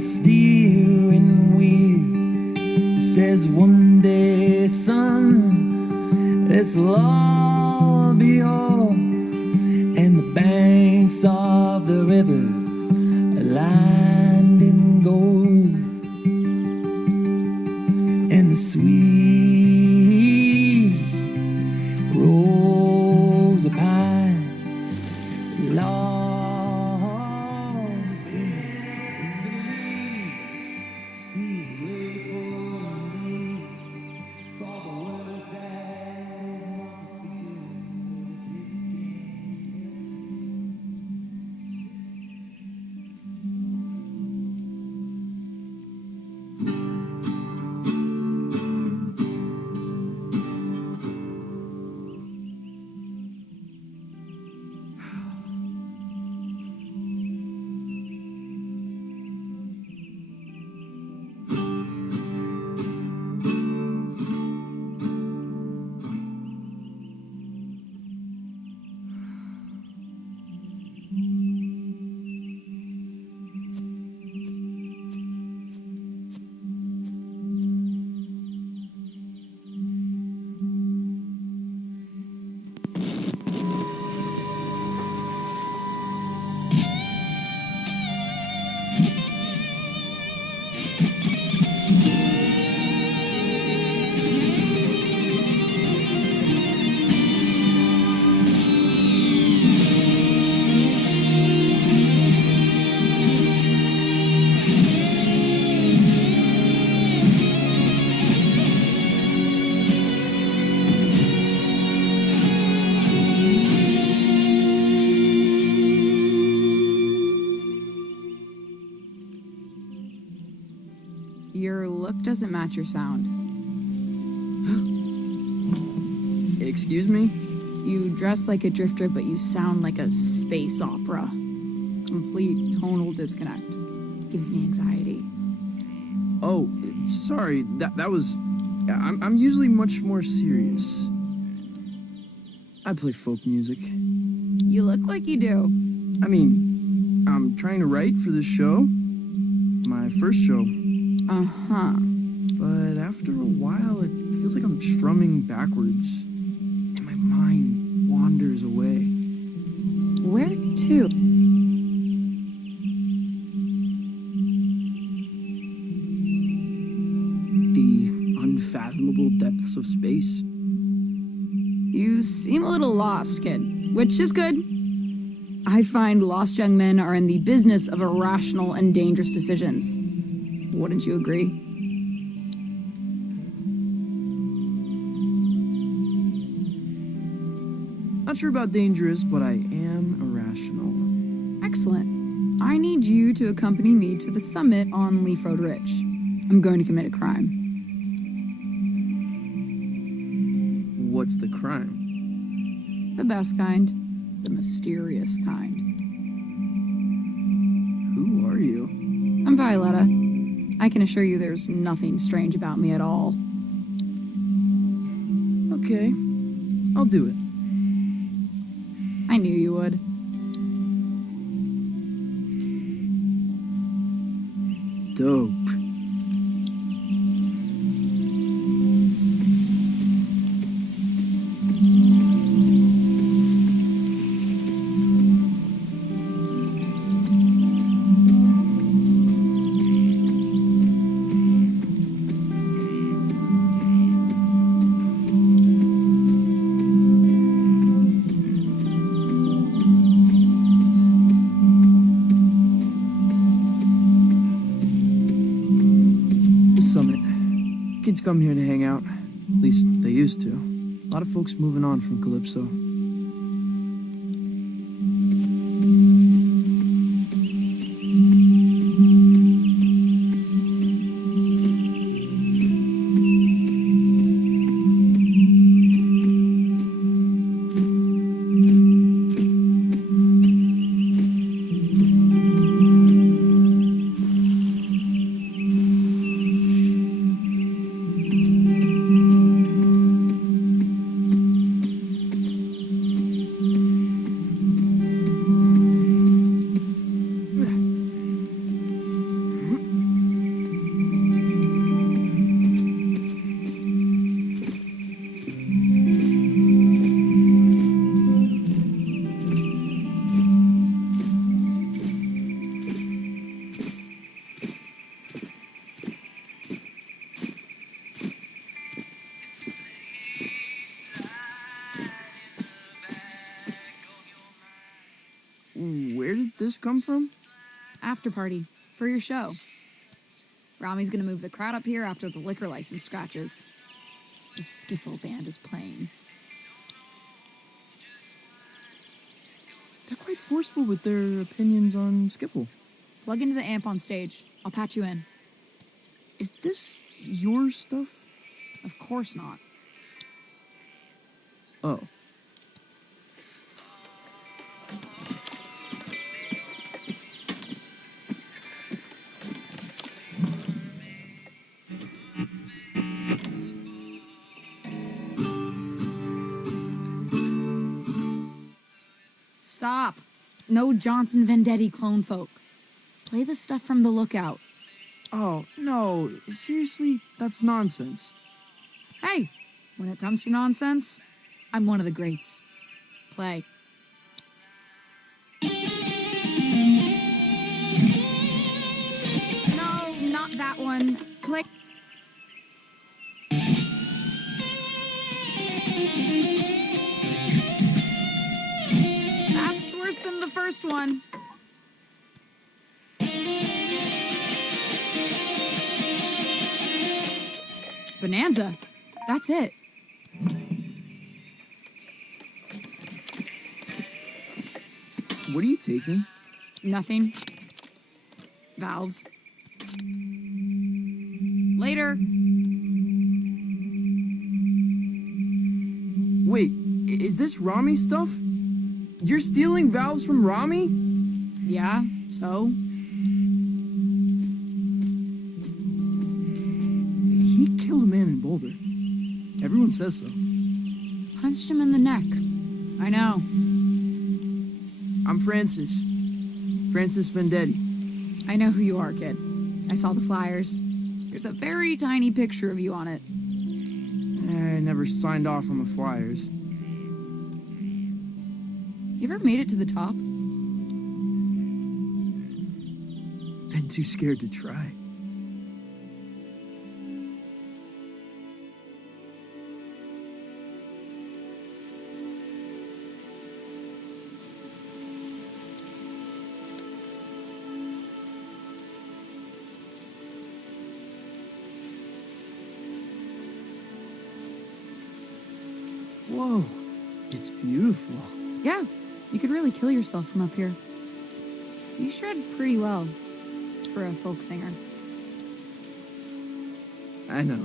steering wheel. It says one day, son, this'll all be yours, and the banks of the rivers are lined in gold, and the sweet rose of pines lost in he's grateful indeed for the work that is not Your look doesn't match your sound. Excuse me? You dress like a drifter, but you sound like a space opera. Complete tonal disconnect. Gives me anxiety. Oh, sorry. That was... I'm usually much more serious. I play folk music. You look like you do. I mean, I'm trying to write for this show. My first show. Uh-huh. But after a while, it feels like I'm strumming backwards. And my mind wanders away. Where to? The unfathomable depths of space. You seem a little lost, kid, which is good. I find lost young men are in the business of irrational and dangerous decisions. Wouldn't you agree? Not sure about dangerous, but I am irrational. Excellent. I need you to accompany me to the summit on Leaf Road Ridge. I'm going to commit a crime. What's the crime? The best kind. The mysterious kind. Who are you? I'm Violetta. I can assure you there's nothing strange about me at all. Okay, I'll do it. I knew you would. Dope. Kids come here to hang out. At least they used to. A lot of folks moving on from Calypso. this come from? After party. For your show. Rami's gonna move the crowd up here after the liquor license scratches. The skiffle band is playing. They're quite forceful with their opinions on skiffle. Plug into the amp on stage. I'll patch you in. Is this your stuff? Of course not. Oh. Stop. No Johnson Vendetti clone folk. Play the stuff from The Lookout. Oh, no. Seriously, that's nonsense. Hey, when it comes to nonsense, I'm one of the greats. Play. No, not that one. Play. That's worse than the first one. Bonanza. That's it. What are you taking? Nothing. Valves. Later. Wait, is this Rami stuff? You're stealing valves from Rami? Yeah, so? He killed a man in Boulder. Everyone says so. Punched him in the neck. I know. I'm Francis. Francis Vendetti. I know who you are, kid. I saw the flyers. There's a very tiny picture of you on it. I never signed off on the flyers. You ever made it to the top? Been too scared to try. Whoa, it's beautiful. Yeah, you could really kill yourself from up here. You shred pretty well for a folk singer. I know.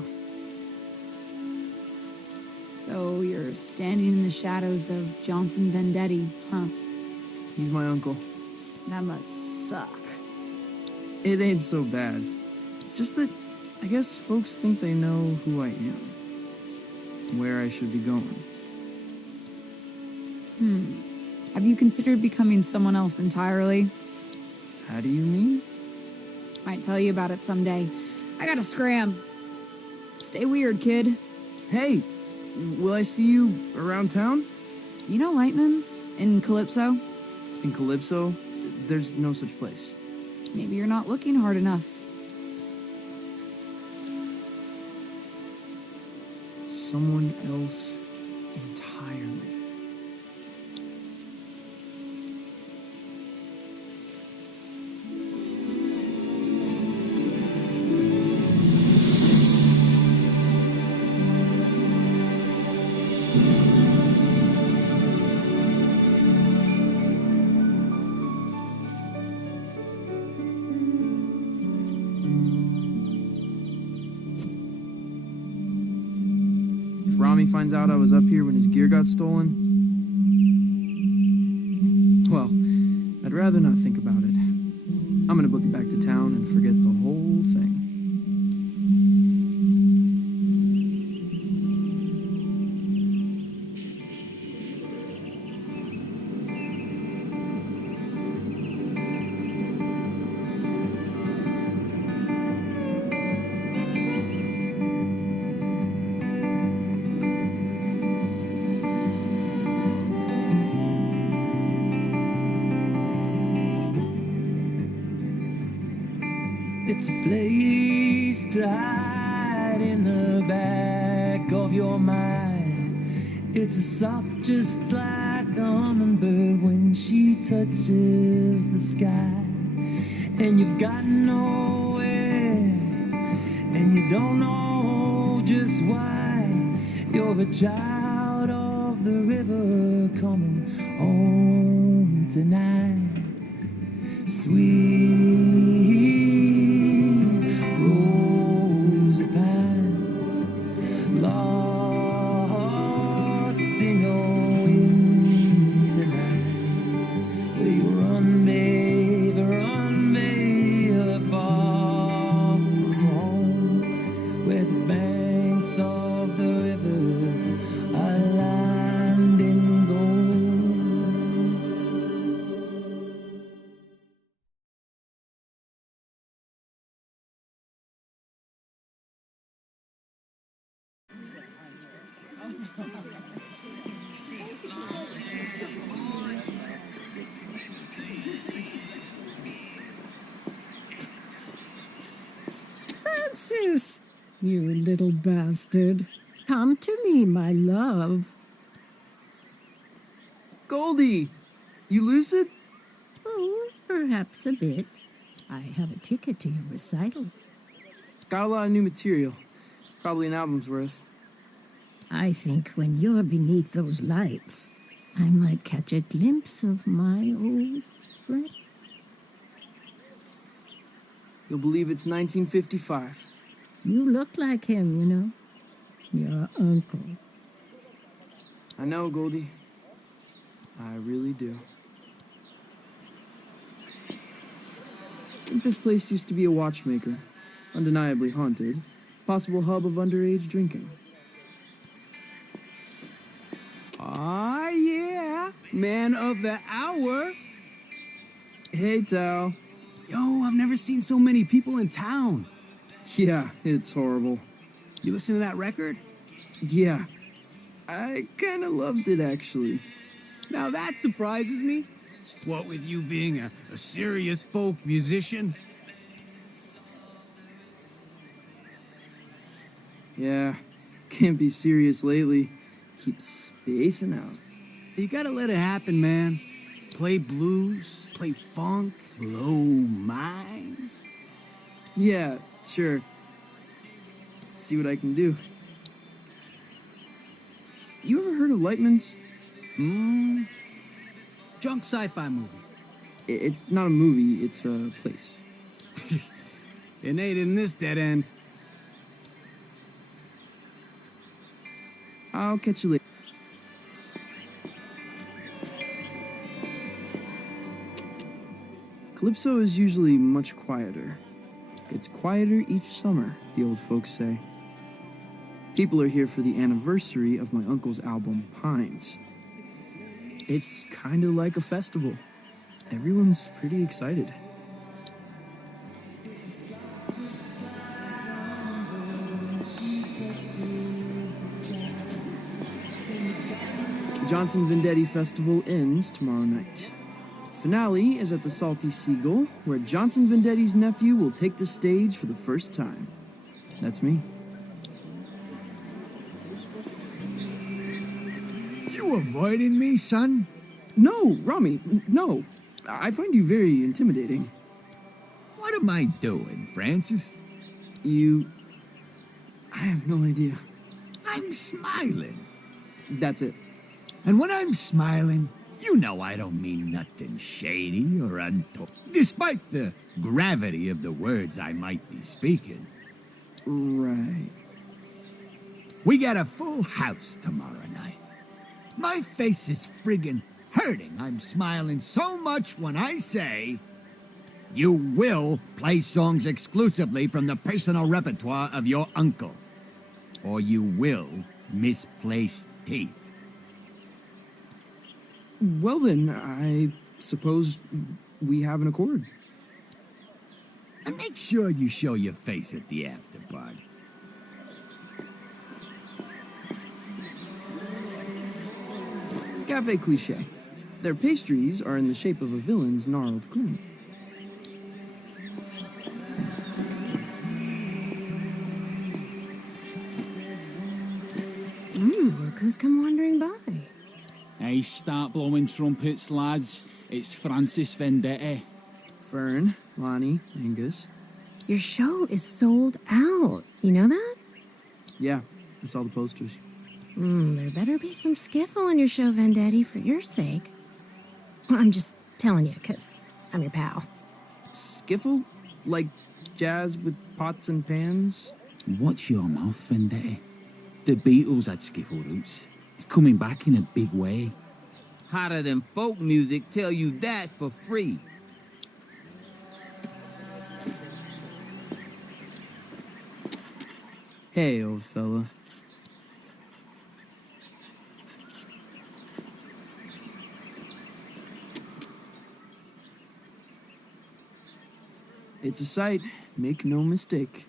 So you're standing in the shadows of Johnson Vendetti, huh? He's my uncle. That must suck. It ain't so bad. It's just that I guess folks think they know who I am, where I should be going. Have you considered becoming someone else entirely? How do you mean? Might tell you about it someday. I gotta scram. Stay weird, kid. Hey, will I see you around town? You know Lightman's in Calypso? In Calypso? There's no such place. Maybe you're not looking hard enough. Someone else entirely. If Rami finds out I was up here when his gear got stolen, well, I'd rather not think about it. I'm gonna book it back to town and forget the whole thing. It's a place to hide in the back of your mind. It's a soft just like like a hummingbird when she touches the sky. And you've got nowhere, and you don't know just why. You're a child of the river coming home tonight. Sweet rose of pines, lost in your wind tonight. Where you run, babe, far from home, where the banks of the rivers are lined in gold. Francis, you little bastard. Come to me, my love. Goldie, you lucid? Oh, perhaps a bit. I have a ticket to your recital. Got a lot of new material. Probably an album's worth. I think when you're beneath those lights, I might catch a glimpse of my old friend. You'll believe it's 1955. You look like him, you know. Your uncle. I know, Goldie. I really do. I think this place used to be a watchmaker. Undeniably haunted. Possible hub of underage drinking. Ah, yeah. Man of the hour. Hey, Tao. Yo, I've never seen so many people in town. Yeah, it's horrible. You listen to that record? Yeah. I kinda loved it, actually. Now that surprises me. What with you being a serious folk musician? Yeah, can't be serious lately. Keep spacing out. You gotta let it happen, man. Play blues, play funk, blow minds. Yeah, sure. See what I can do. You ever heard of Lightman's? Junk sci-fi movie. It's not a movie, it's a place. It ain't in this dead end. I'll catch you later. Calypso is usually much quieter. Gets quieter each summer, the old folks say. People are here for the anniversary of my uncle's album, Pines. It's kind of like a festival. Everyone's pretty excited. The Johnson Vendetti Festival ends tomorrow night. Finale is at the Salty Seagull, where Johnson Vendetti's nephew will take the stage for the first time. That's me. You avoiding me, son? No, Rami, no. I find you very intimidating. What am I doing, Francis? I have no idea. I'm smiling. That's it. And when I'm smiling, you know I don't mean nothing shady or untoward, despite the gravity of the words I might be speaking. Right. We got a full house tomorrow night. My face is friggin' hurting. I'm smiling so much when I say, you will play songs exclusively from the personal repertoire of your uncle. Or you will misplace teeth. Well then, I suppose we have an accord. And make sure you show your face at the after party. Cafe cliché. Their pastries are in the shape of a villain's gnarled grin. Look who's come wandering by. Hey, Nice start blowing trumpets, lads. It's Francis Vendetti. Fern, Lonnie, Angus. Your show is sold out. You know that? Yeah, I saw the posters. There better be some skiffle in your show, Vendetti, for your sake. I'm just telling you, 'cause I'm your pal. Skiffle? Like jazz with pots and pans? Watch your mouth, Vendetti. The Beatles had skiffle roots. It's coming back in a big way. Hotter than folk music, tell you that for free. Hey, old fella. It's a sight, make no mistake.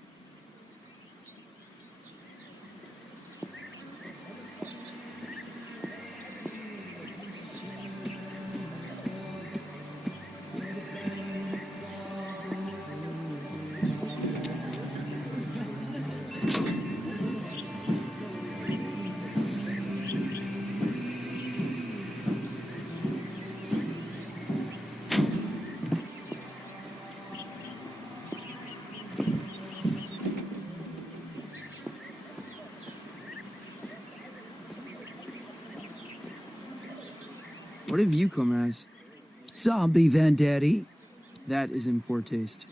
What have you come as? Zombie Vendetti. That is in poor taste.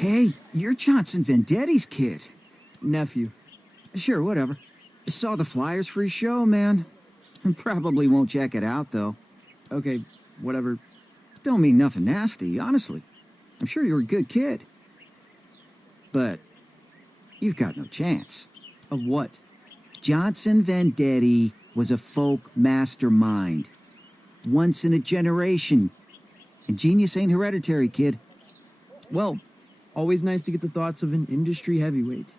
Hey, you're Johnson Vendetti's kid. Nephew. Sure, whatever. Saw the flyers for his show, man. Probably won't check it out, though. Okay, whatever. Don't mean nothing nasty, honestly. I'm sure you're a good kid. But you've got no chance. Of what? Johnson Vendetti was a folk mastermind. Once in a generation. And genius ain't hereditary, kid. Well, always nice to get the thoughts of an industry heavyweight.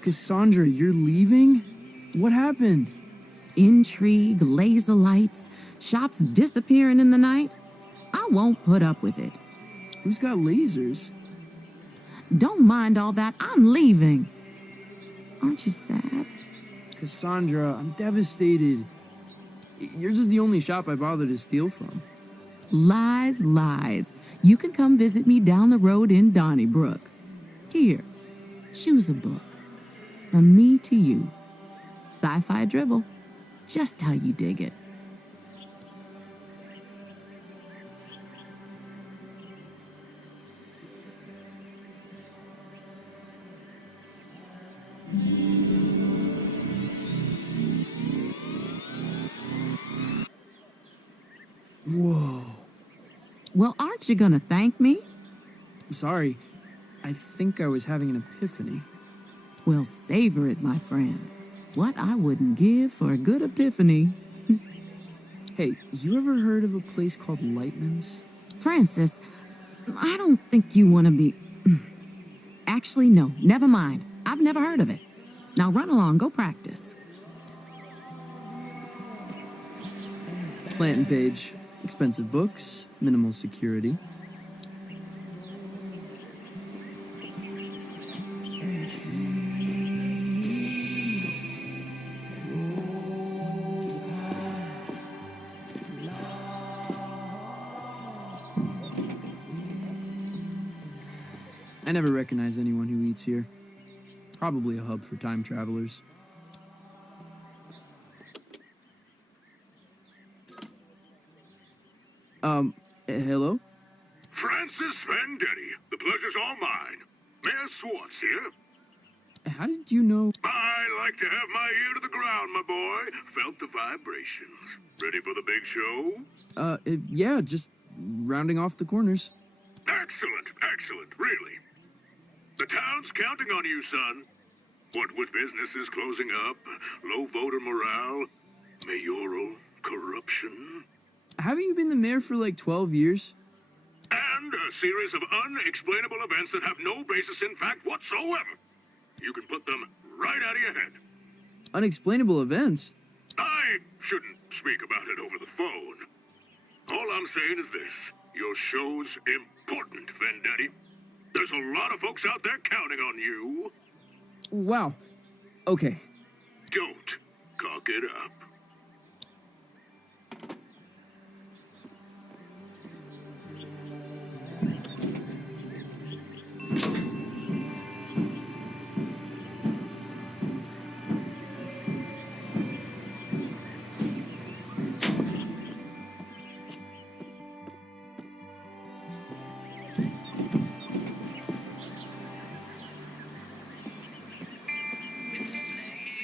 Cassandra, you're leaving? What happened? Intrigue, laser lights, shops disappearing in the night. I won't put up with it. Who's got lasers? Don't mind all that. I'm leaving. Aren't you sad? Cassandra, I'm devastated. You're just the only shop I bother to steal from. Lies, lies. You can come visit me down the road in Donnybrook. Here, choose a book. From me to you. Sci-fi dribble. Just how you dig it. Whoa. Well, aren't you gonna thank me? Sorry. I think I was having an epiphany. Well, savor it, my friend. What I wouldn't give for a good epiphany. Hey, you ever heard of a place called Lightman's? Francis, I don't think you want to be... Actually, no, never mind. I've never heard of it. Now run along, go practice. Planting page. Expensive books, minimal security. I never recognize anyone who eats here. Probably a hub for time travelers. Hello? Francis Vendetti, the pleasure's all mine. Mayor Swartz here. How did you know? I like to have my ear to the ground, my boy. Felt the vibrations. Ready for the big show? Yeah, just rounding off the corners. Excellent, excellent, really. The town's counting on you, son. What with businesses closing up, low voter morale, mayoral corruption. Haven't you been the mayor for like 12 years? And a series of unexplainable events that have no basis in fact whatsoever. You can put them right out of your head. Unexplainable events? I shouldn't speak about it over the phone. All I'm saying is this. Your show's important, Vendetti. There's a lot of folks out there counting on you. Wow. Okay. Don't cock it up.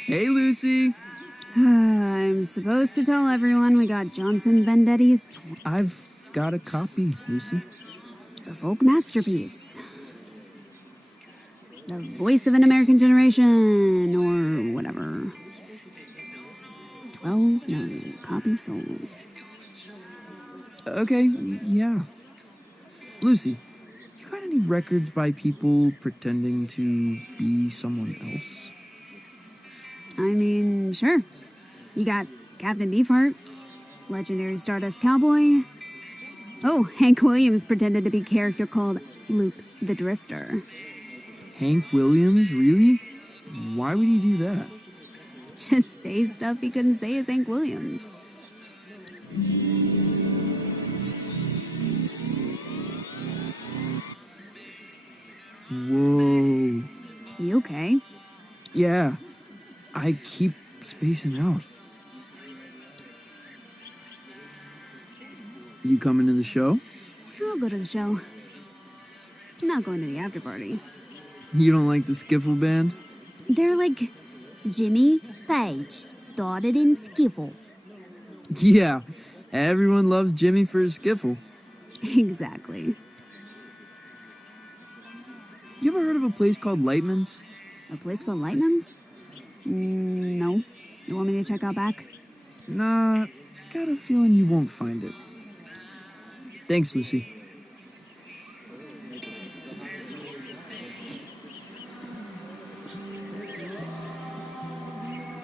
Hey, Lucy. I'm supposed to tell everyone we got Johnson Vendetti's I've got a copy, Lucy. the folk masterpiece. The voice of an American generation, or whatever. 12 million copies sold. Okay, yeah. Lucy, you got any records by people pretending to be someone else? I mean, sure. You got Captain Beefheart, legendary Stardust Cowboy. Oh, Hank Williams pretended to be a character called Luke the Drifter. Hank Williams, really? Why would he do that? Just say stuff he couldn't say as Hank Williams. Whoa. You okay? Yeah, I keep spacing out. You coming to the show? I'll go to the show. I'm not going to the after party. You don't like the skiffle band? They're like Jimmy Page, started in skiffle. Yeah, everyone loves Jimmy for his skiffle. Exactly. You ever heard of a place called Lightman's? A place called Lightman's? No. You want me to check out back? Nah, got a feeling you won't find it. Thanks, Lucy.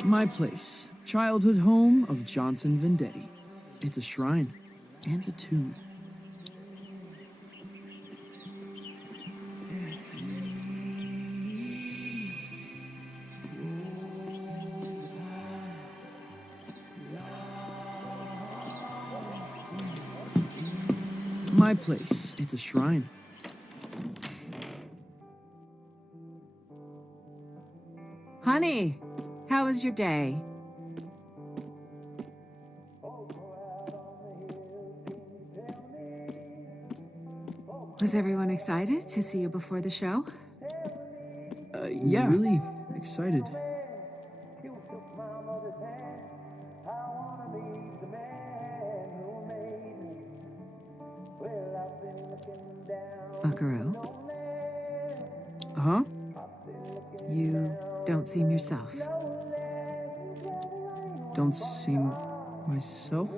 My place, childhood home of Johnson Vendetti. It's a shrine and a tomb. My place, it's a shrine. Honey, how was your day? Was everyone excited to see you before the show? Yeah, really excited. Buckaroo, Huh? you don't seem yourself. Don't seem myself?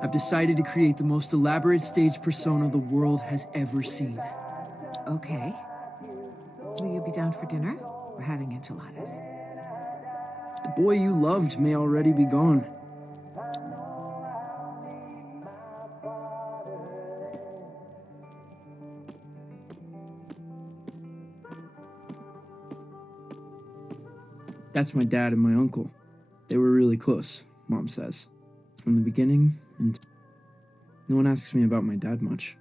I've decided to create the most elaborate stage persona the world has ever seen. Okay. Will you be down for dinner? We're having enchiladas. The boy you loved may already be gone. That's my dad and my uncle. They were really close, Mom says. From the beginning, and no one asks me about my dad much.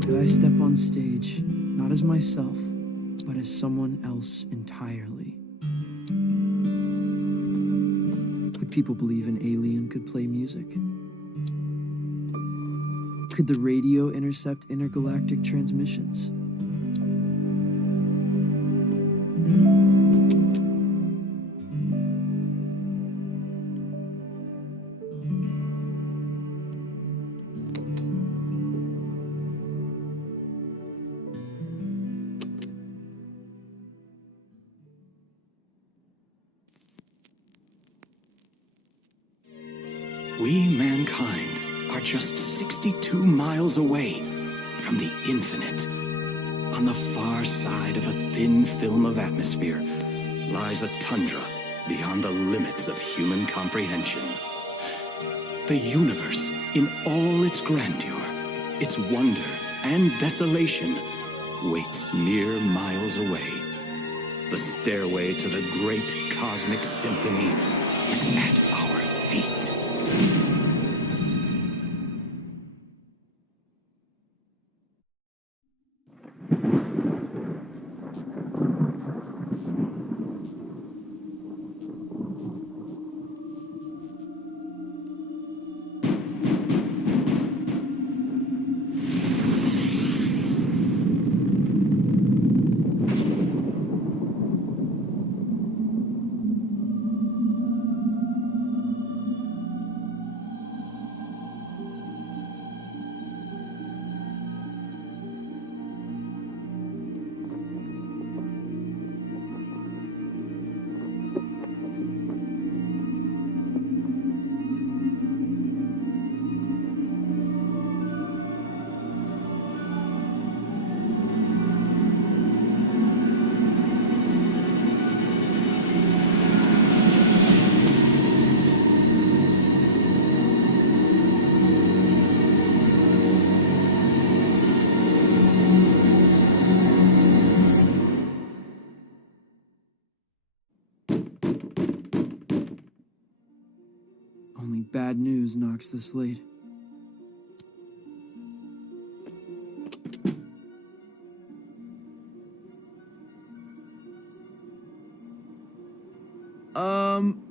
Did I step on stage, not as myself, but as someone else entirely? Would People believe an alien could play music. Could the radio intercept intergalactic transmissions? We, mankind, are just 62 miles away from the infinite. On the far side of a thin film of atmosphere lies a tundra beyond the limits of human comprehension. The universe, in all its grandeur, its wonder and desolation, waits mere miles away. The stairway to the great cosmic symphony is at our feet. Only bad news knocks this late.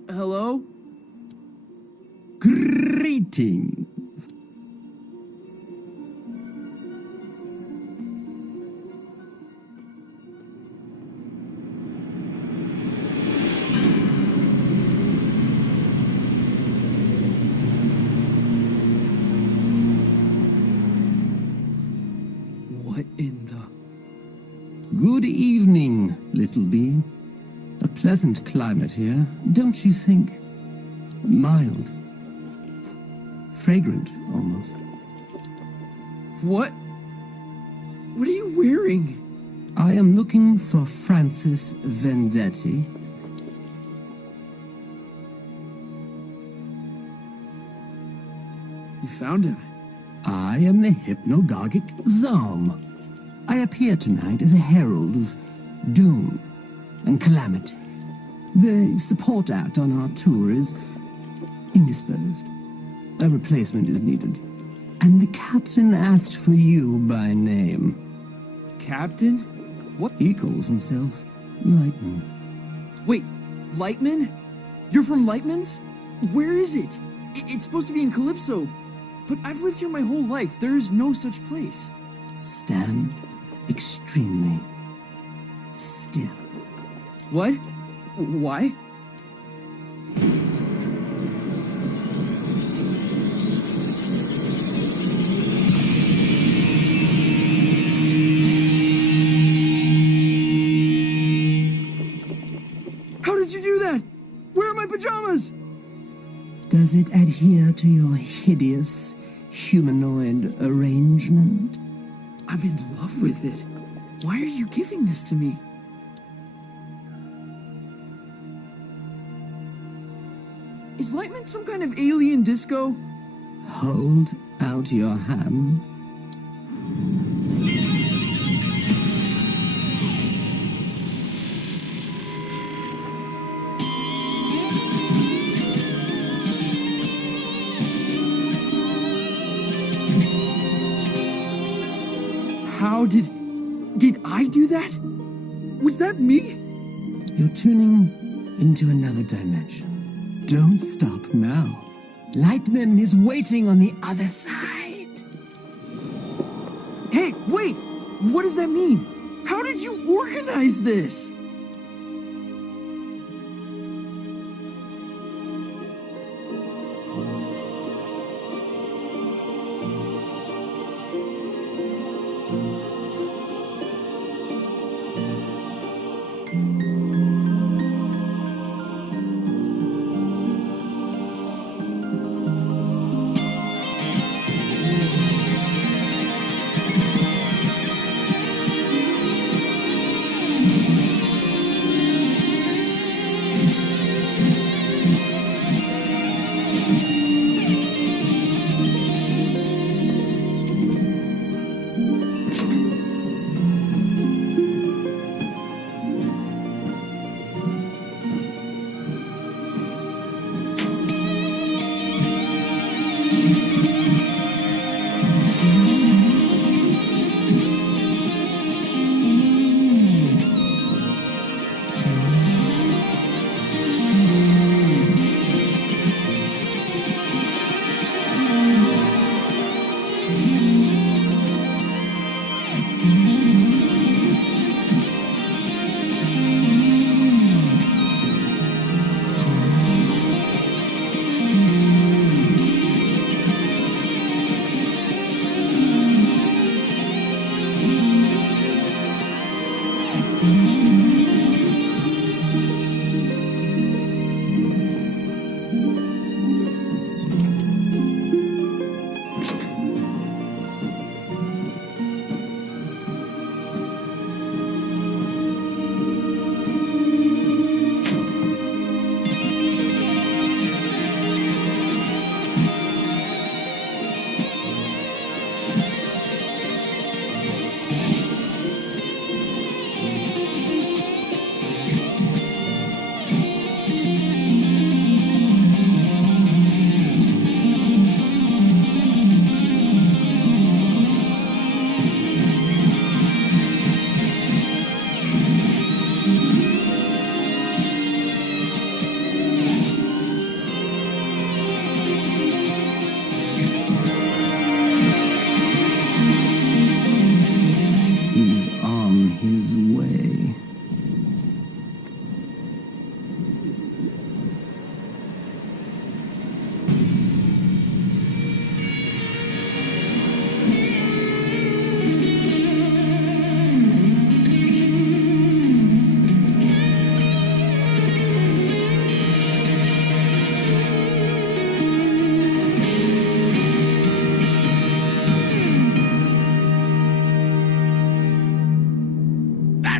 Hello? Greetings. What in the... Good evening, little bee. A pleasant climate here, don't you think? Mild. Fragrant, almost. What? What are you wearing? I am looking for Francis Vendetti. You found him. I am the hypnagogic Zalm. I appear tonight as a herald of doom and calamity. The support act on our tour is indisposed. A replacement is needed. And the captain asked for you by name. Captain? What? He calls himself Lightman. Wait, Lightman? You're from Lightman's? Where is it? It's supposed to be in Calypso. But I've lived here my whole life. There is no such place. Stand extremely still. What? Why? How did you do that? Where are my pajamas? Does it adhere to your hideous humanoid arrangement? I'm in love with it. Why are you giving this to me? Is Lightman some kind of alien disco? Hold out your hand. How did I do that? Was that me? You're tuning into another dimension. Don't stop now. Lightman is waiting on the other side. Hey, wait! What does that mean? How did you organize this?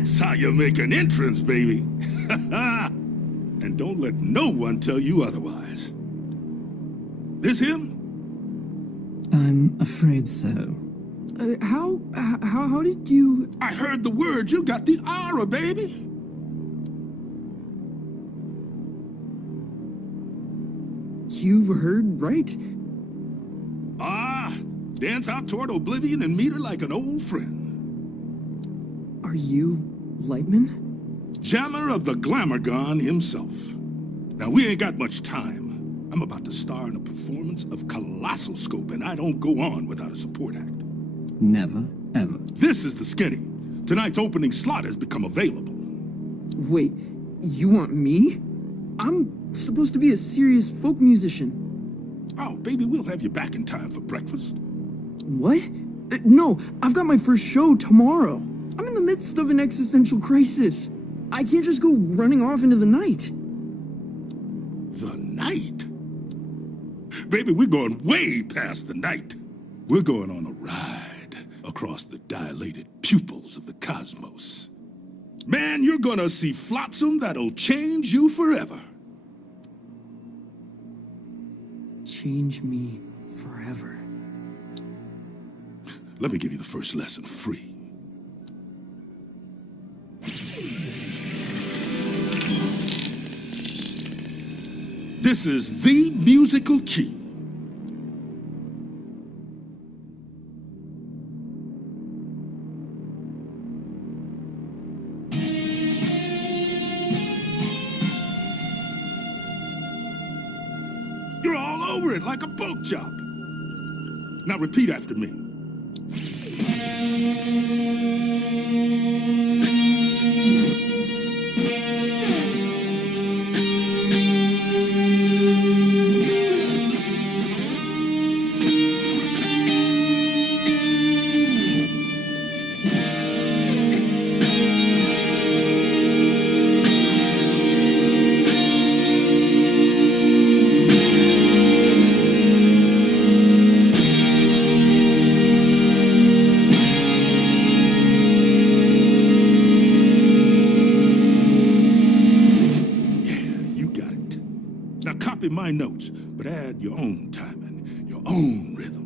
That's how you make an entrance, baby. And don't let no one tell you otherwise. This him? I'm afraid so. How did you... I heard the word. You got the aura, baby. You've heard right. Dance out toward oblivion and meet her like an old friend. Are you Lightman? Jammer of the Glamourgon himself. Now, we ain't got much time. I'm about to star in a performance of Colossal Scope, and I don't go on without a support act. Never, ever. This is the skinny. Tonight's opening slot has become available. Wait, you want me? I'm supposed to be a serious folk musician. Oh, baby, we'll have you back in time for breakfast. What? No, I've got my first show tomorrow. I'm in the midst of an existential crisis. I can't just go running off into the night. The night? Baby, we're going way past the night. We're going on a ride across the dilated pupils of the cosmos. Man, you're gonna see flotsam that'll change you forever. Change me forever. Let me give you the first lesson free. This is the musical key. hear it like a pork chop. Now repeat after me. Copy my notes, but add your own timing, your own rhythm.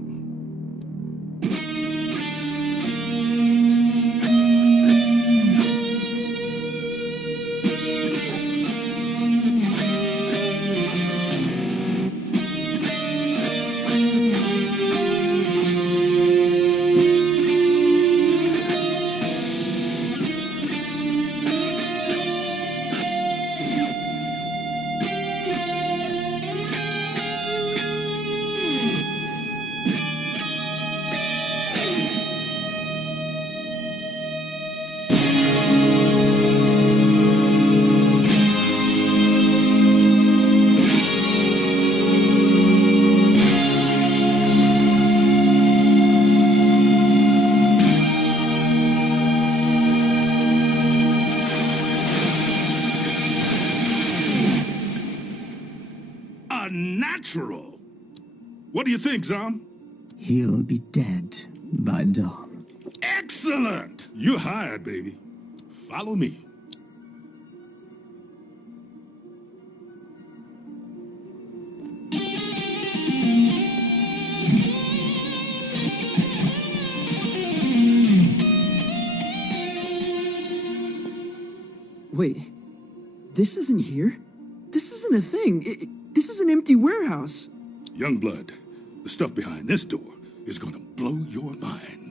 Natural. What do you think, Zom? He'll be dead by dawn. Excellent! You're hired, baby. Follow me. Wait, this isn't here? This isn't a thing. This is an empty warehouse. Youngblood, the stuff behind this door is gonna blow your mind.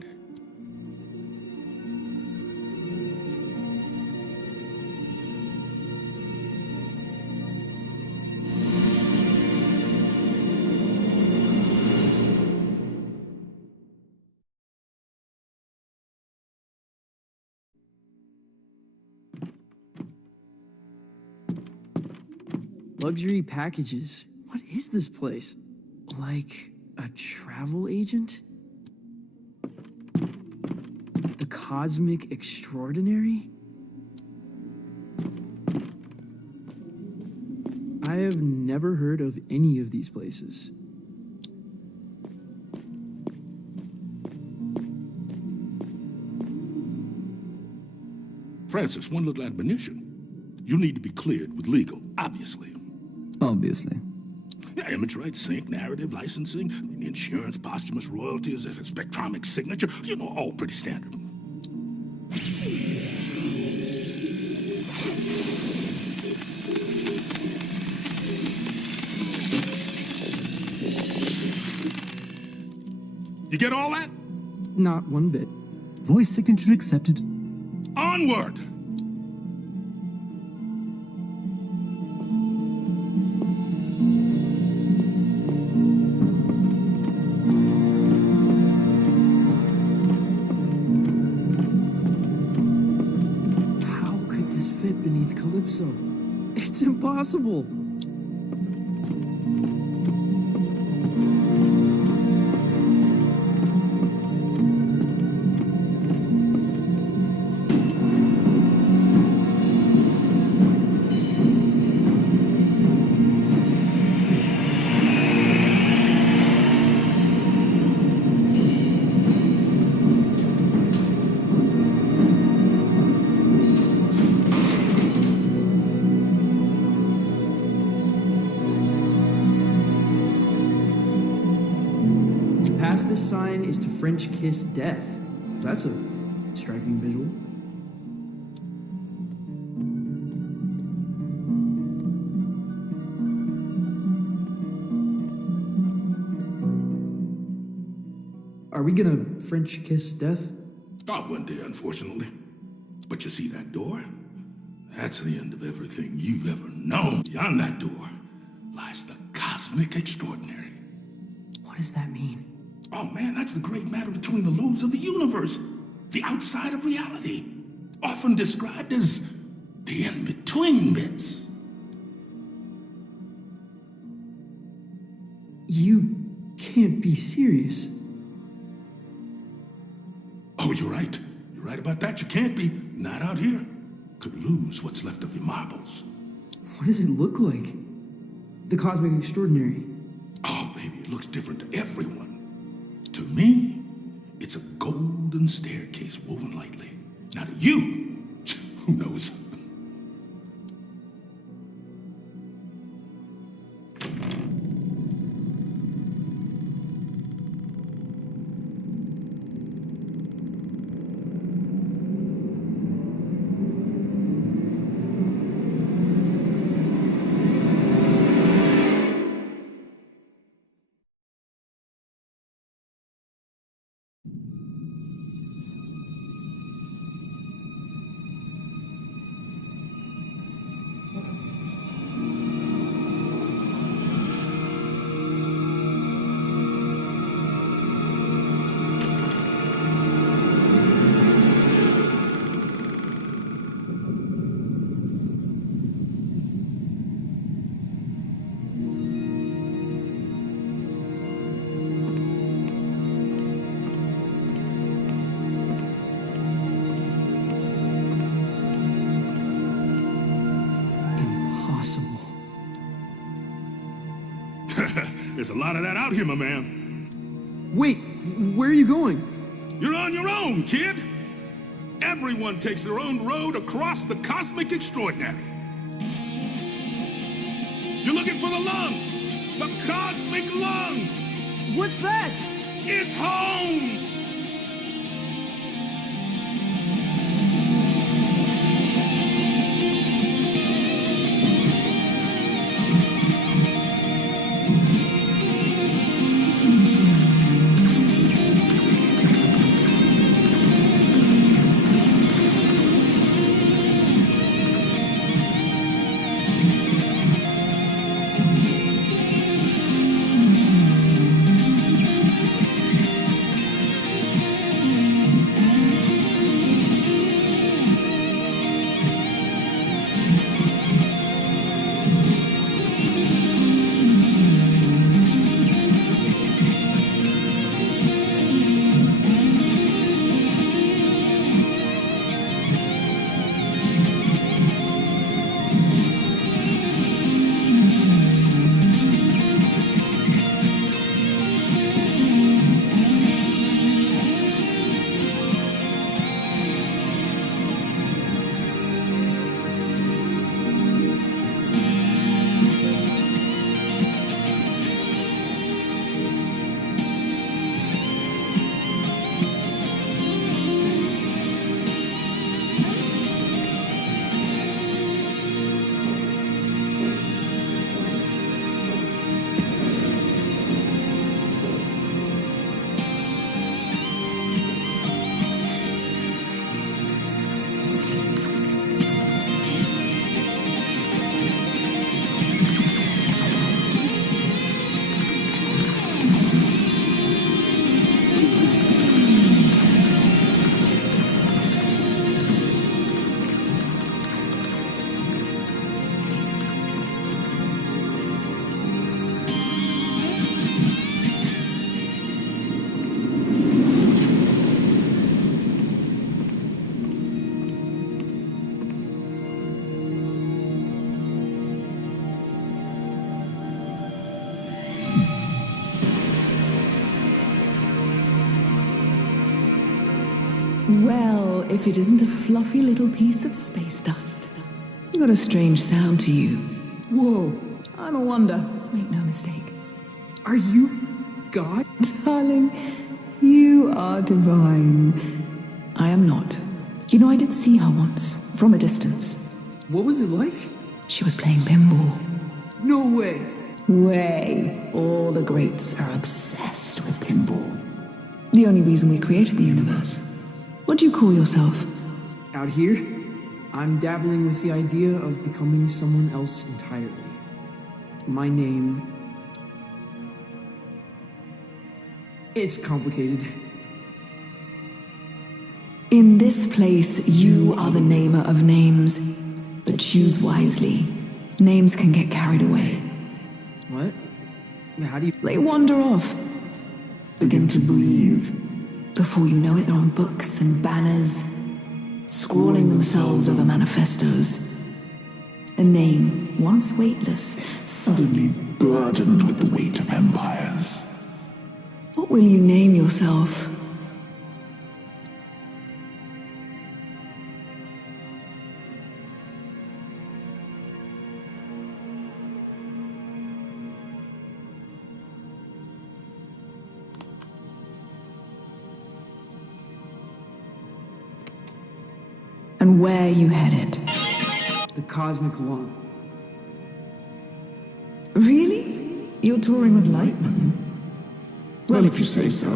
Luxury packages. What is this place? Like a travel agent? The Cosmic Extraordinary? I have never heard of any of these places. Francis, one little admonition. You'll need to be cleared with legal, obviously. Obviously. Yeah, image rights, sync, narrative, licensing, insurance, posthumous royalties, a spectromic signature, you know, all pretty standard. You get all that? Not one bit. Voice signature accepted. Onward! Calypso. It's impossible. Past this sign is to French kiss death. That's a striking visual. Are we gonna French kiss death? Not one day, unfortunately. But you see that door? That's the end of everything you've ever known. Beyond that door lies the Cosmic Extraordinary. What does that mean? Oh man, that's the great matter between the lobes of the universe. The outside of reality. Often described as the in-between bits. You can't be serious. Oh, you're right. You're right about that. You can't be. Not out here. Could lose what's left of your marbles. What does it look like? The cosmic extraordinary. Oh, baby, it looks different to everyone. To me, it's a golden staircase woven lightly. Now to you, who knows? There's a lot of that out here, my man. Wait, where are you going? You're on your own, kid. Everyone takes their own road across the cosmic extraordinary. You're looking for the lung, the cosmic lung. What's that? It's home. Well, if it isn't a fluffy little piece of space dust. You got a strange sound to you. Whoa. I'm a wonder. Make no mistake. Are you God? Darling, you are divine. I am not. You know, I did see her once, from a distance. What was it like? She was playing pinball. No way. Way. All the greats are obsessed with pinball. The only reason we created the universe. What do you call yourself? Out here, I'm dabbling with the idea of becoming someone else entirely. My name It's complicated. In this place, you are the namer of names, but choose wisely. Names can get carried away. What? How do you... They wander off. Begin to breathe. Before you know it, they're on books and banners, scrawling themselves over manifestos. A name, once weightless, Suddenly burdened with the weight of empires. What will you name yourself? And where you headed? The cosmic law. Really? You're touring with Lightman? Well, if you say so.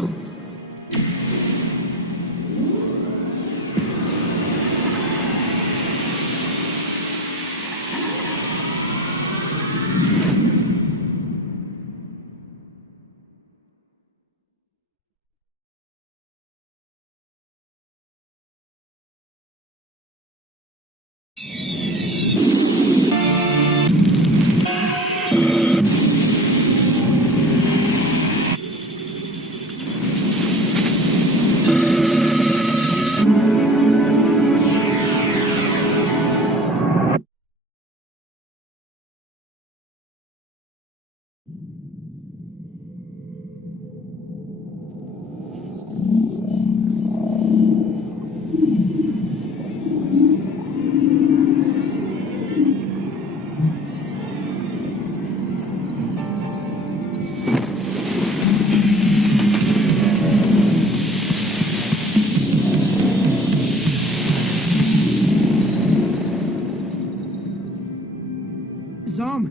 Zom,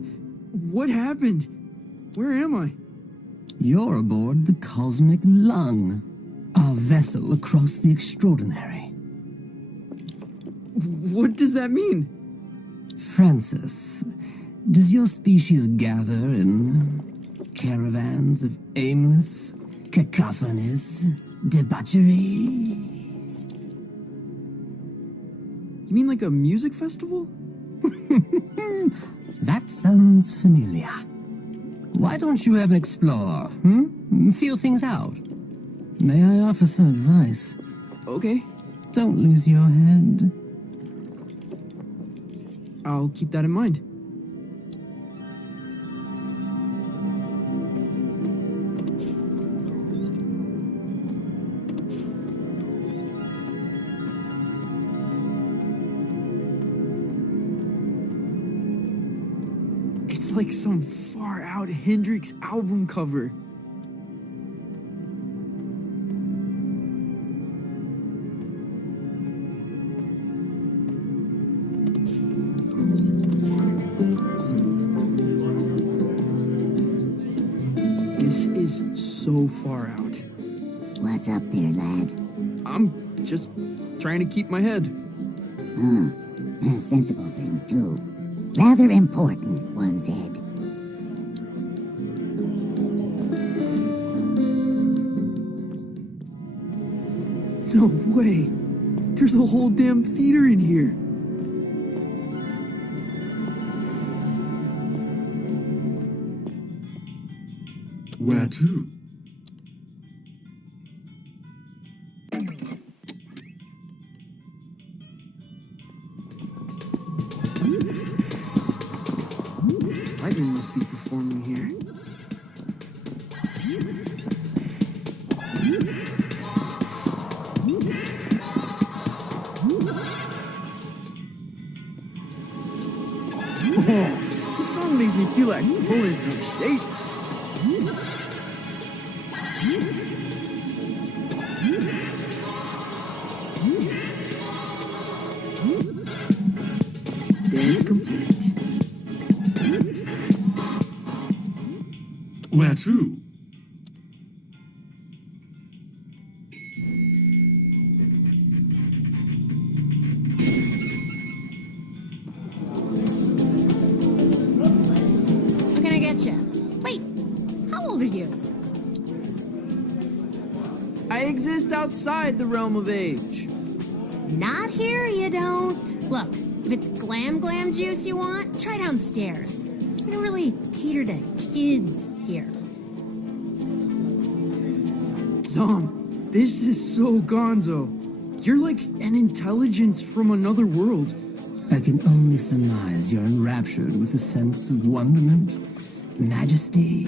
what happened? Where am I? You're aboard the Cosmic Lung, our vessel across the extraordinary. What does that mean? Francis, does your species gather in caravans of aimless, cacophonous debauchery? You mean like a music festival? That sounds familiar. Why don't you have an explore, Feel things out. May I offer some advice? Okay. Don't lose your head. I'll keep that in mind. It's like some far-out Hendrix album cover. This is so far out. What's up there, lad? I'm just trying to keep my head. A sensible thing, too. Rather important, one said. No way! There's a whole damn theater in here! Where to? Lightman must be performing here. Oh, this song makes me feel like pulling some shapes. Dance complete. Where to? What can I get you? Wait, how old are you? just outside the realm of age. Not here, you don't. Look, if it's glam juice you want, try downstairs. We don't really cater to kids here. Zom, this is so gonzo. You're like an intelligence from another world. I can only surmise you're enraptured with a sense of wonderment, majesty,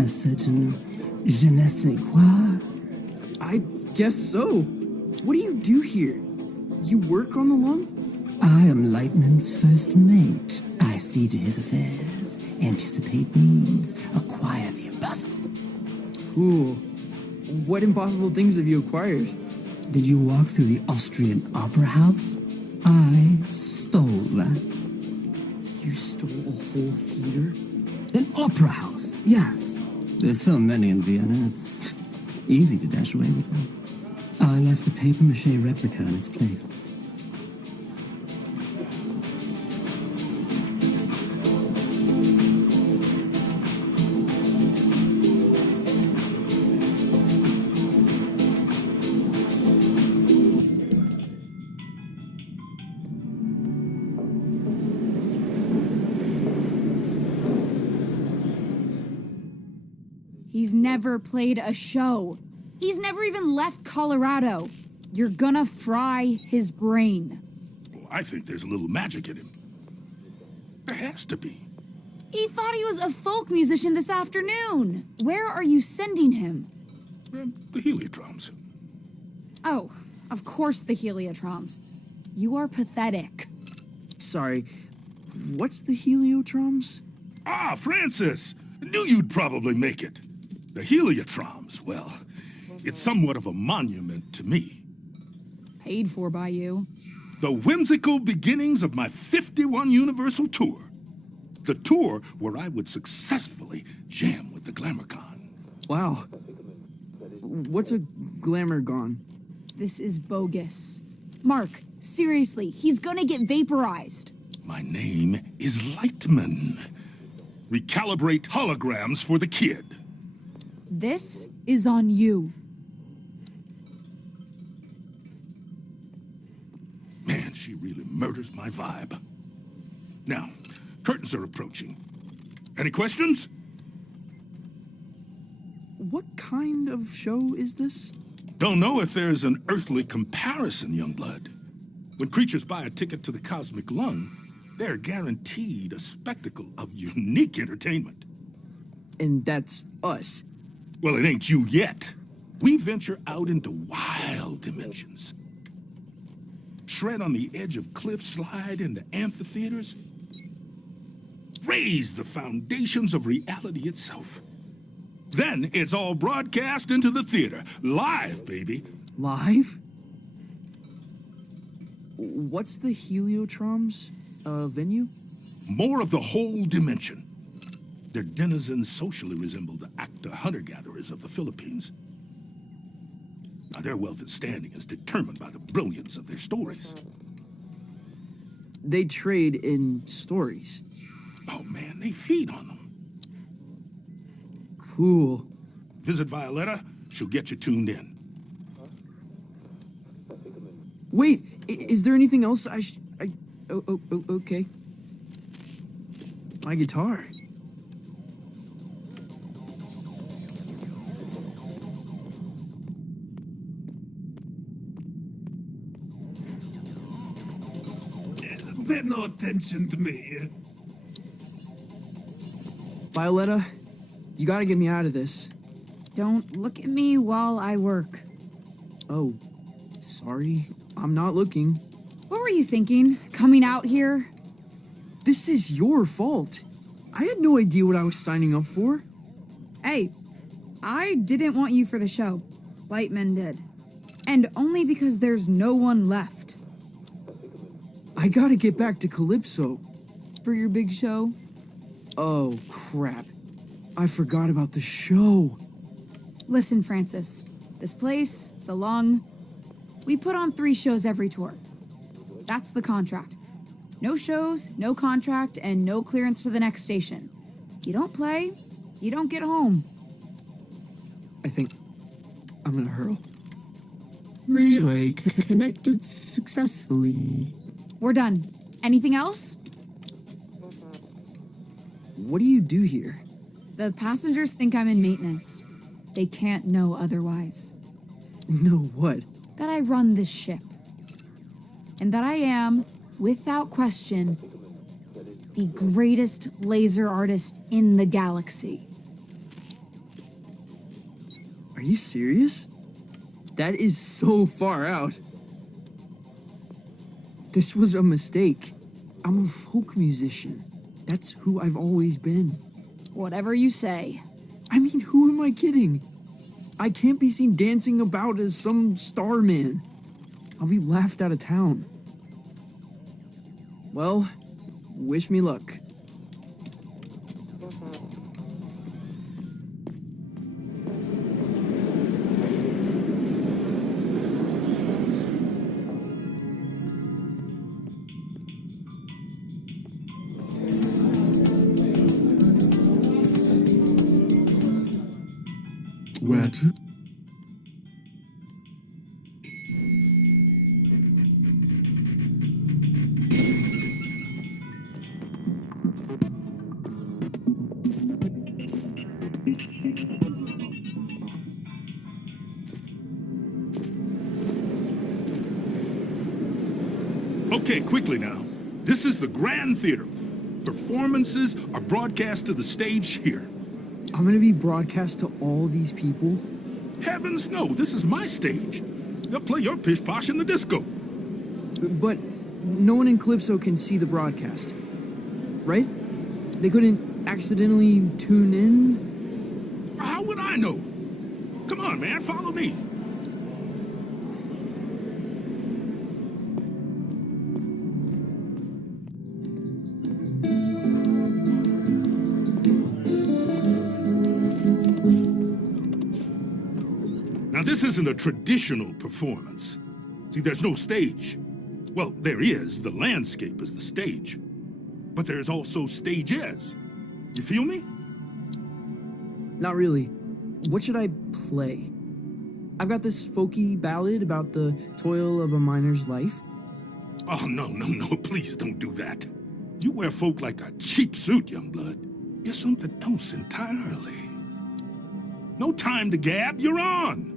a certain je ne sais quoi. I guess so. What do you do here? You work on the lung? I am Lightman's first mate. I see to his affairs, anticipate needs, acquire the impossible. Cool. What impossible things have you acquired? Did you walk through the Austrian Opera House? I stole that. You stole a whole theater? An opera house, yes. There's so many in Vienna, it's easy to dash away with one. I left a papier-mâché replica in its place. He's never played a show. He's never even left Colorado. You're gonna fry his brain. Well, I think there's a little magic in him. There has to be. He thought he was a folk musician this afternoon. Where are you sending him? The Heliotroms. Oh, of course the Heliotroms. You are pathetic. Sorry, what's the Heliotroms? Ah, Francis! Knew you'd probably make it. The Heliotroms, well, it's somewhat of a monument to me. Paid for by you. The whimsical beginnings of my 51 Universal Tour. The tour where I would successfully jam with the Glamourcon. Wow. What's a Glamourgon? This is bogus. Mark, seriously, he's gonna get vaporized. My name is Lightman. Recalibrate holograms for the kid. This is on you. Man, she really murders my vibe. Now, curtains are approaching. Any questions? What kind of show is this? Don't know if there's an earthly comparison, Youngblood. When creatures buy a ticket to the cosmic lung, they're guaranteed a spectacle of unique entertainment. And that's us. Well, it ain't you yet. We venture out into wild dimensions. Shred on the edge of cliffs, slide into amphitheaters. Raise the foundations of reality itself. Then it's all broadcast into the theater. Live, baby. Live? What's the Heliotroms venue? More of the whole dimension. Their denizens socially resemble the actor hunter-gatherers of the Philippines. Now, their wealth and standing is determined by the brilliance of their stories. They trade in stories. Oh, man, they feed on them. Cool. Visit Violetta, she'll get you tuned in. Wait, is there anything else okay. My guitar. Pay no attention to me. Violetta, you gotta get me out of this. Don't look at me while I work. Oh, sorry. I'm not looking. What were you thinking, coming out here? This is your fault. I had no idea what I was signing up for. Hey, I didn't want you for the show. Lightman did. And only because there's no one left. I gotta get back to Calypso. For your big show? Oh, crap. I forgot about the show. Listen, Francis. This place, the Lung, we put on 3 shows every tour. That's the contract. No shows, no contract, and no clearance to the next station. You don't play, you don't get home. I think I'm gonna hurl. relay connected successfully. We're done. Anything else? What do you do here? The passengers think I'm in maintenance. They can't know otherwise. No, what? That I run this ship. And that I am, without question, the greatest laser artist in the galaxy. Are you serious? That is so far out. This was a mistake. I'm a folk musician. That's who I've always been. Whatever you say. I mean, who am I kidding? I can't be seen dancing about as some star man. I'll be laughed out of town. Well, wish me luck. Where to? Okay, quickly now. This is the Grand Theater. Performances are broadcast to the stage here. I'm gonna be broadcast to all these people? Heavens no, this is my stage. They'll play your pish posh in the disco. But no one in Calypso can see the broadcast, right? They couldn't accidentally tune in? How would I know? Come on, man, follow me. Now, this isn't a traditional performance. See, there's no stage. Well, there is. The landscape is the stage. But there's also stages. You feel me? Not really. What should I play? I've got this folky ballad about the toil of a miner's life. Oh, no, please don't do that. You wear folk like a cheap suit, young blood. You're something else entirely. No time to gab, you're on.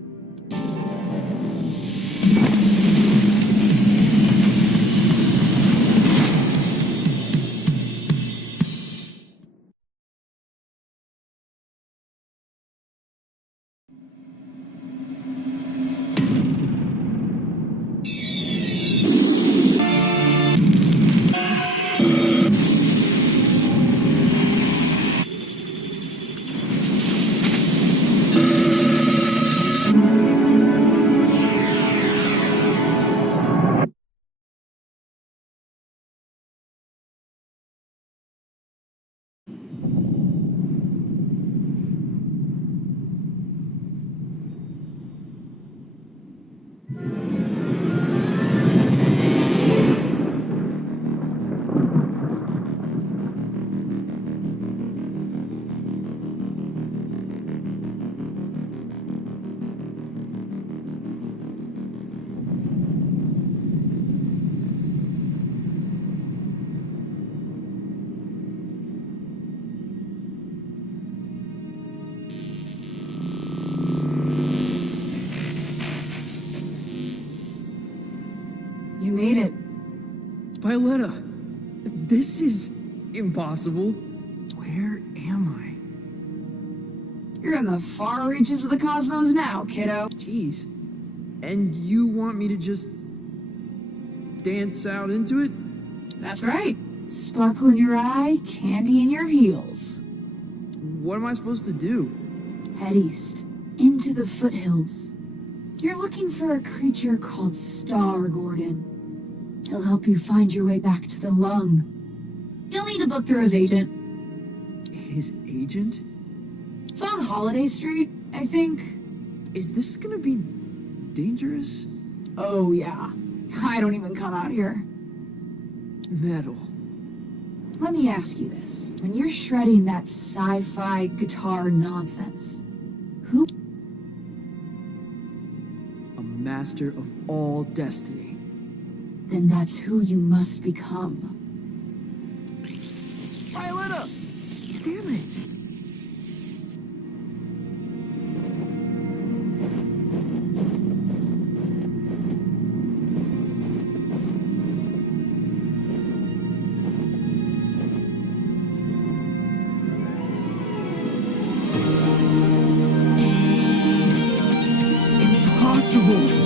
You made it. Violetta, this is impossible. Where am I? You're in the far reaches of the cosmos now, kiddo. Jeez. And you want me to just dance out into it? That's right. Sparkle in your eye, candy in your heels. What am I supposed to do? Head east, into the foothills. You're looking for a creature called Star Gordon. He'll help you find your way back to the lung. You'll need to book through his agent. His agent? It's on Holiday Street, I think. Is this gonna be dangerous? Oh, yeah. I don't even come out here. Metal. Let me ask you this. When you're shredding that sci-fi guitar nonsense, who... A master of all destiny. Then that's who you must become. Violetta! Damn it! Impossible!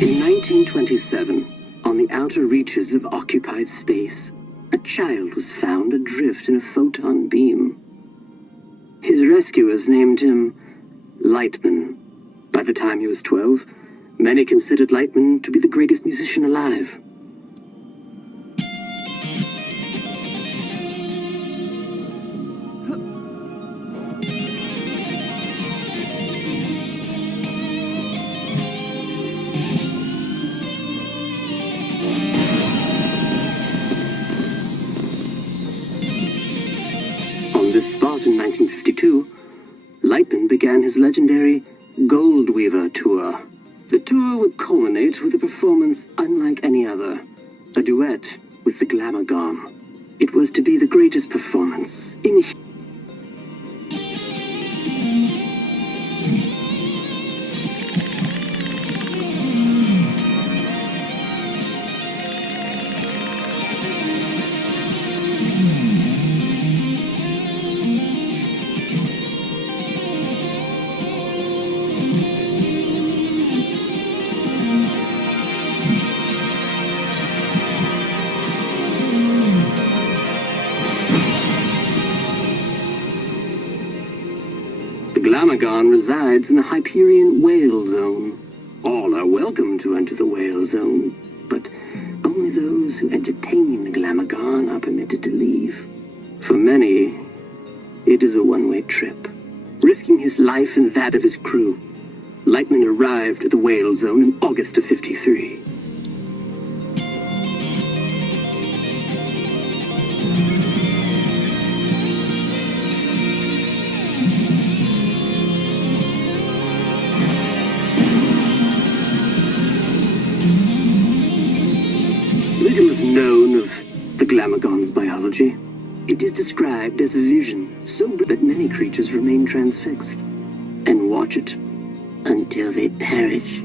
In 1927, on the outer reaches of occupied space, a child was found adrift in a photon beam. His rescuers named him Lightman. By the time he was 12, many considered Lightman to be the greatest musician alive. On this spot in 1952, Lightman began his legendary Gold Weaver Tour. The tour would culminate with a performance unlike any other, a duet with the Glamour Gone. It was to be the greatest performance in Glamagon resides in the Hyperion Whale Zone. All are welcome to enter the Whale Zone, but only those who entertain the Glamagon are permitted to leave. For many, it is a one-way trip. Risking his life and that of his crew, Lightman arrived at the Whale Zone in August of '53. Little is known of the Glamagon's biology. It is described as a vision so bright that many creatures remain transfixed and watch it until they perish.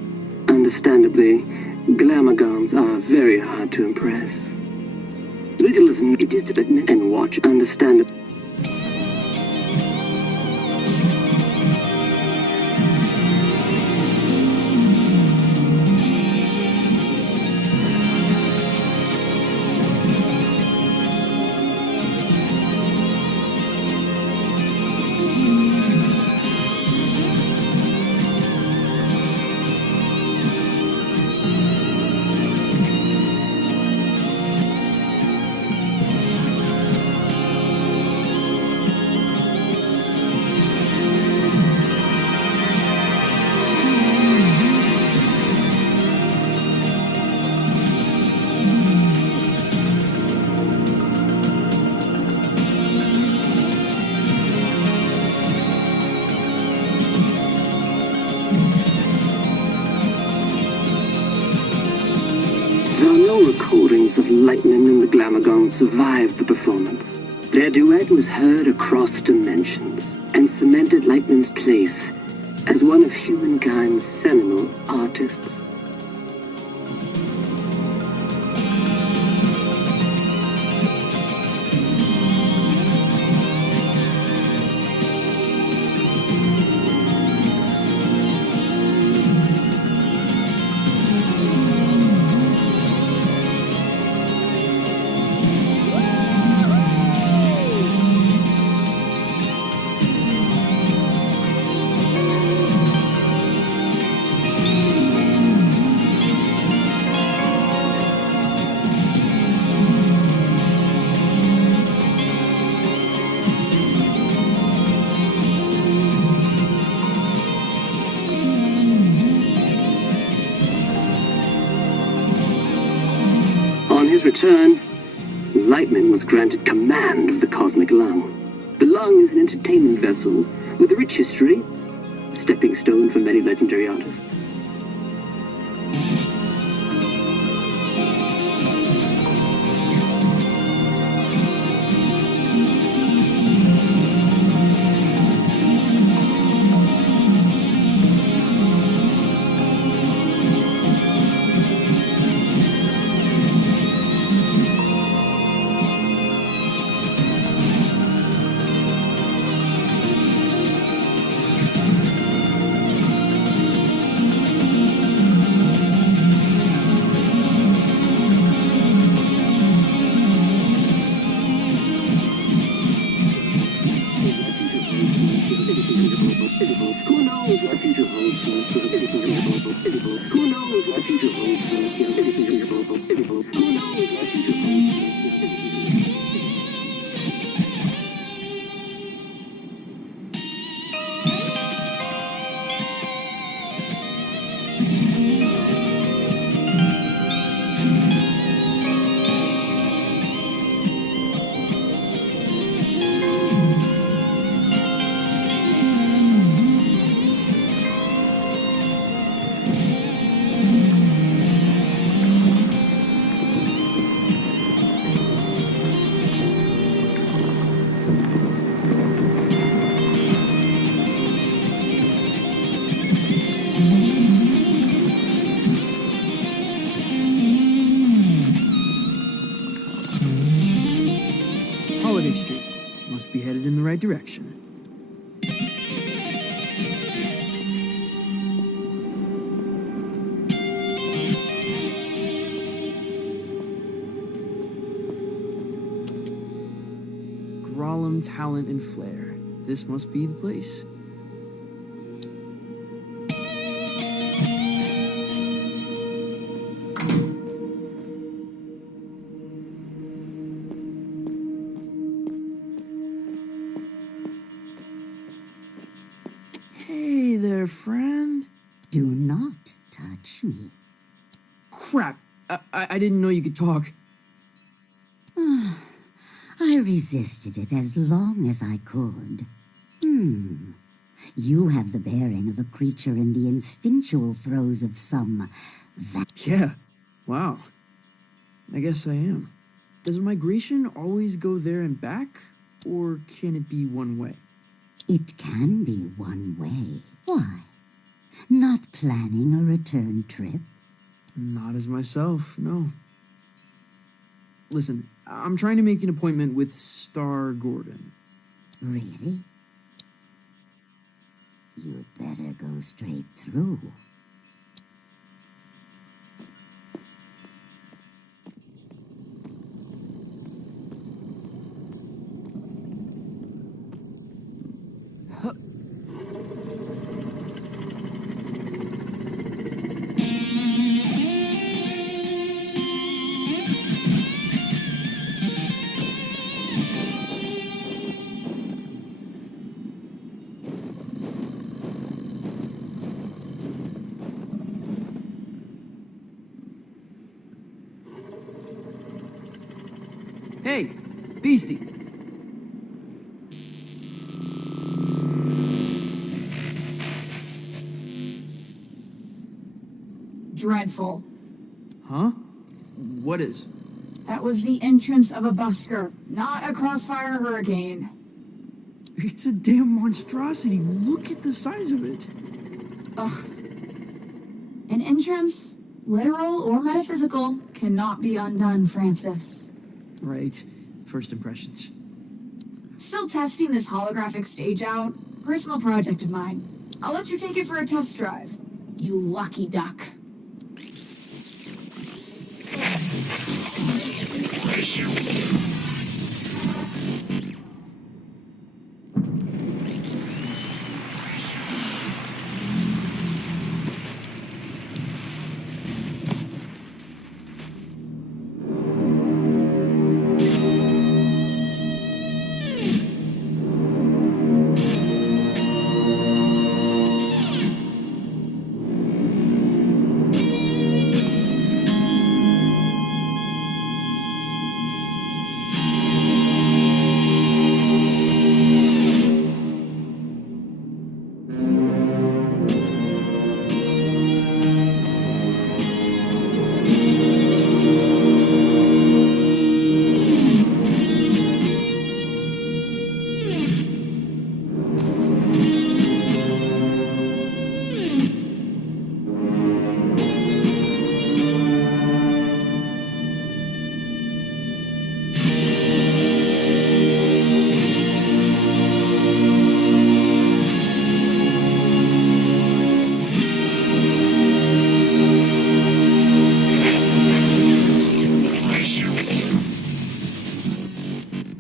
Understandably, Glamagons are very hard to impress. Little is known. It is to admit and watch. Understandably. performance of Lightman and the Glamagon survived the performance. Their duet was heard across dimensions and cemented Lightman's place as one of humankind's seminal artists. His return, Lightman was granted command of the Cosmic Lung. The Lung is an entertainment vessel with a rich history, stepping stone for many legendary artists. Holiday Street. Must be headed in the right direction. Grolem, talent, and flair. This must be the place. Hey there, friend. Do not touch me. Crap! I didn't know you could talk. I resisted it as long as I could. You have the bearing of a creature in the instinctual throes of some... Yeah, wow. I guess I am. Does migration always go there and back, or can it be one way? It can be one way. Why? Not planning a return trip? Not as myself, no. Listen, I'm trying to make an appointment with Star Gordon. Really? You'd better go straight through. Hey, Beastie. Dreadful. Huh? What is? That was the entrance of a busker, not a crossfire hurricane. It's a damn monstrosity. Look at the size of it. Ugh. An entrance, literal or metaphysical, cannot be undone, Francis. Right. First impressions. Still testing this holographic stage out. Personal project of mine. I'll let you take it for a test drive. You lucky duck.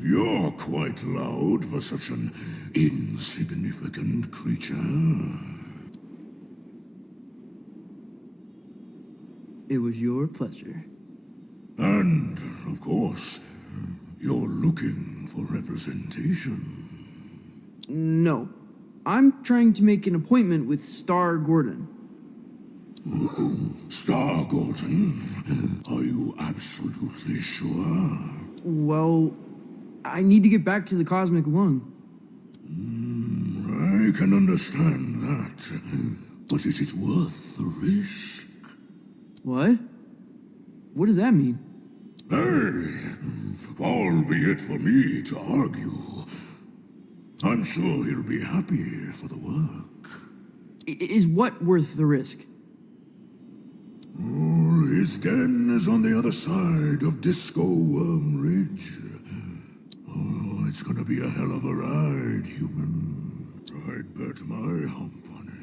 You're quite loud for such an insignificant creature. It was your pleasure. And, of course, you're looking for representation. No. I'm trying to make an appointment with Star Gordon. Star Gordon? Are you absolutely sure? Well, I need to get back to the cosmic lung. I can understand that. But is it worth the risk? What? What does that mean? Hey, albeit for me to argue, I'm sure he'll be happy for the work. Is what worth the risk? His den is on the other side of Disco Worm Ridge. Oh, it's gonna be a hell of a ride, human. I'd bet my hump on it.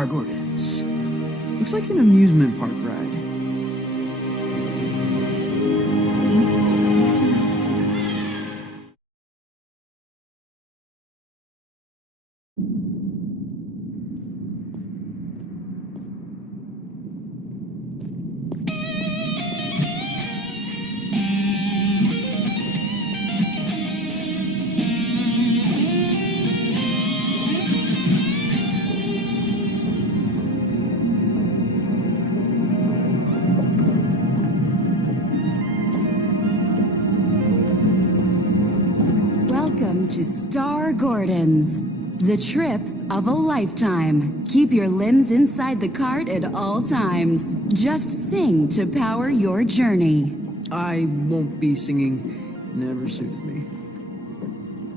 Star Gordons. Looks like an amusement park ride. Welcome to Star Gordons, the trip of a lifetime. Keep your limbs inside the cart at all times. Just sing to power your journey. I won't be singing. Never suited me.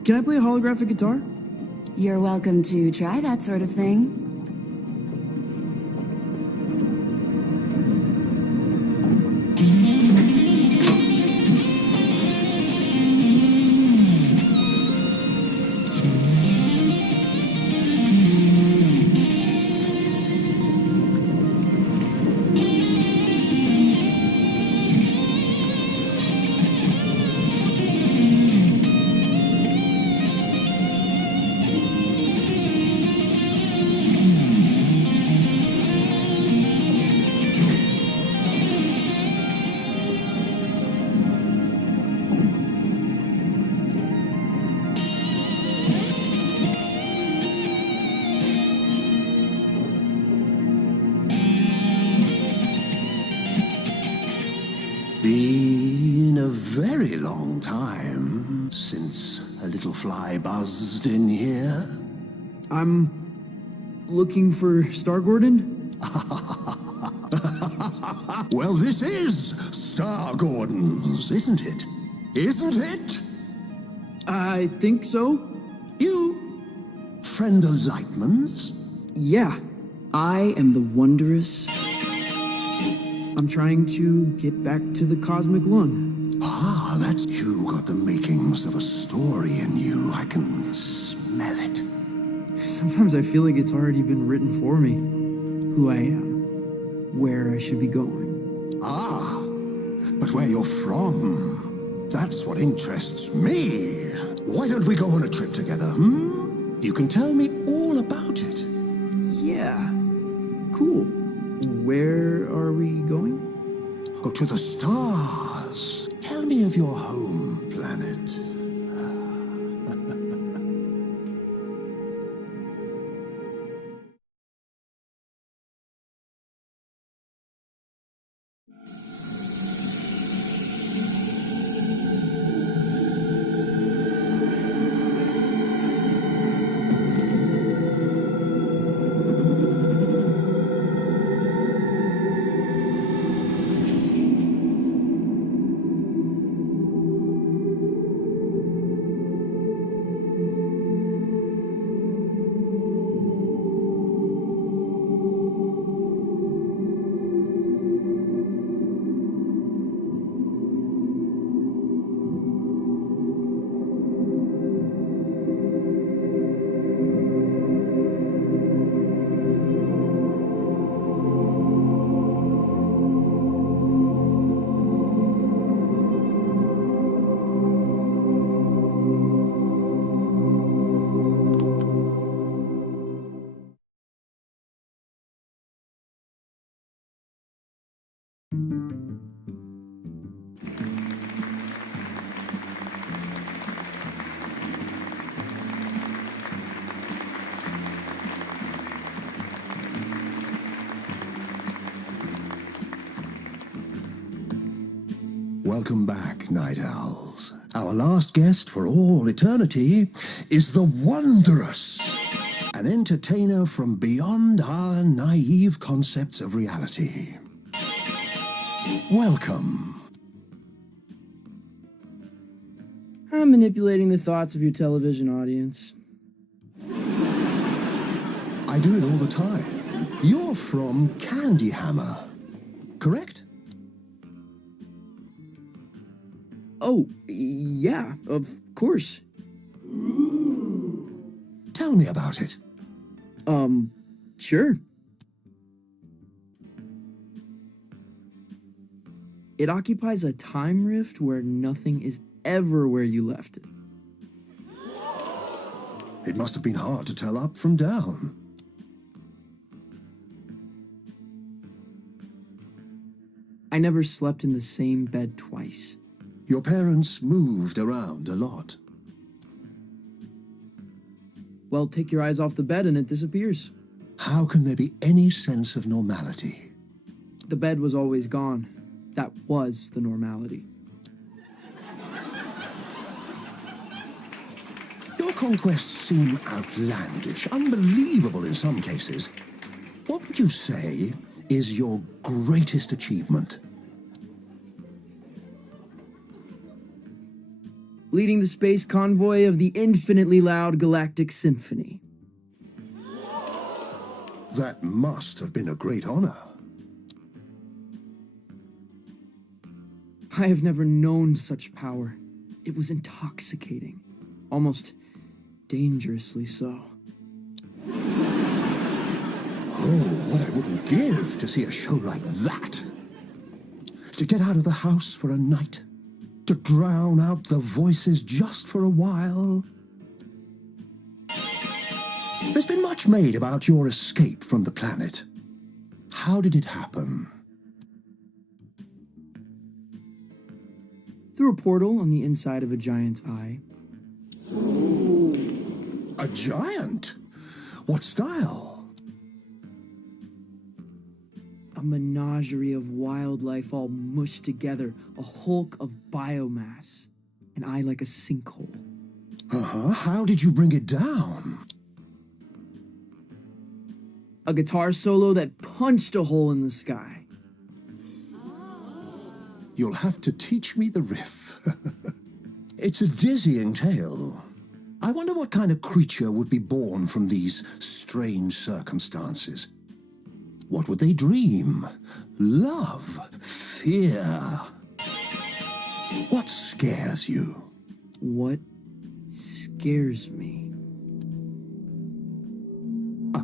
Can I play a holographic guitar? You're welcome to try that sort of thing. Been a very long time since a little fly buzzed in here. I'm looking for Star Gordon. Well, this is Star Gordon's, isn't it? Isn't it? I think so. You, friend of Lightman's? Yeah, I am the wondrous. I'm trying to get back to the cosmic lung. Ah, that's you got the makings of a story in you. I can smell it. Sometimes I feel like it's already been written for me. Who I am, where I should be going. Ah, but where you're from, that's what interests me. Why don't we go on a trip together, hmm? You can tell me all about it. Yeah, cool. Where are we going? Oh, to the stars. Tell me of your home planet. Welcome back, Night Owls. Our last guest for all eternity is the Wondrous, an entertainer from beyond our naive concepts of reality. Welcome. I'm manipulating the thoughts of your television audience. I do it all the time. You're from Candyhammer, correct? Oh, yeah, of course. Tell me about it. Sure. It occupies a time rift where nothing is ever where you left it. It must have been hard to tell up from down. I never slept in the same bed twice. Your parents moved around a lot. Well, take your eyes off the bed and it disappears. How can there be any sense of normality? The bed was always gone. That was the normality. Your conquests seem outlandish, unbelievable in some cases. What would you say is your greatest achievement? Leading the space convoy of the infinitely loud galactic symphony. That must have been a great honor. I have never known such power. It was intoxicating, almost dangerously so. Oh, what I wouldn't give to see a show like that. To get out of the house for a night. To drown out the voices just for a while. There's been much made about your escape from the planet. How did it happen? Through a portal on the inside of a giant's eye. A giant? What style? A menagerie of wildlife all mushed together, a hulk of biomass, and I like a sinkhole. How did you bring it down? A guitar solo that punched a hole in the sky. You'll have to teach me the riff. It's a dizzying tale. I wonder what kind of creature would be born from these strange circumstances. What would they dream? Love? Fear? What scares you? What scares me?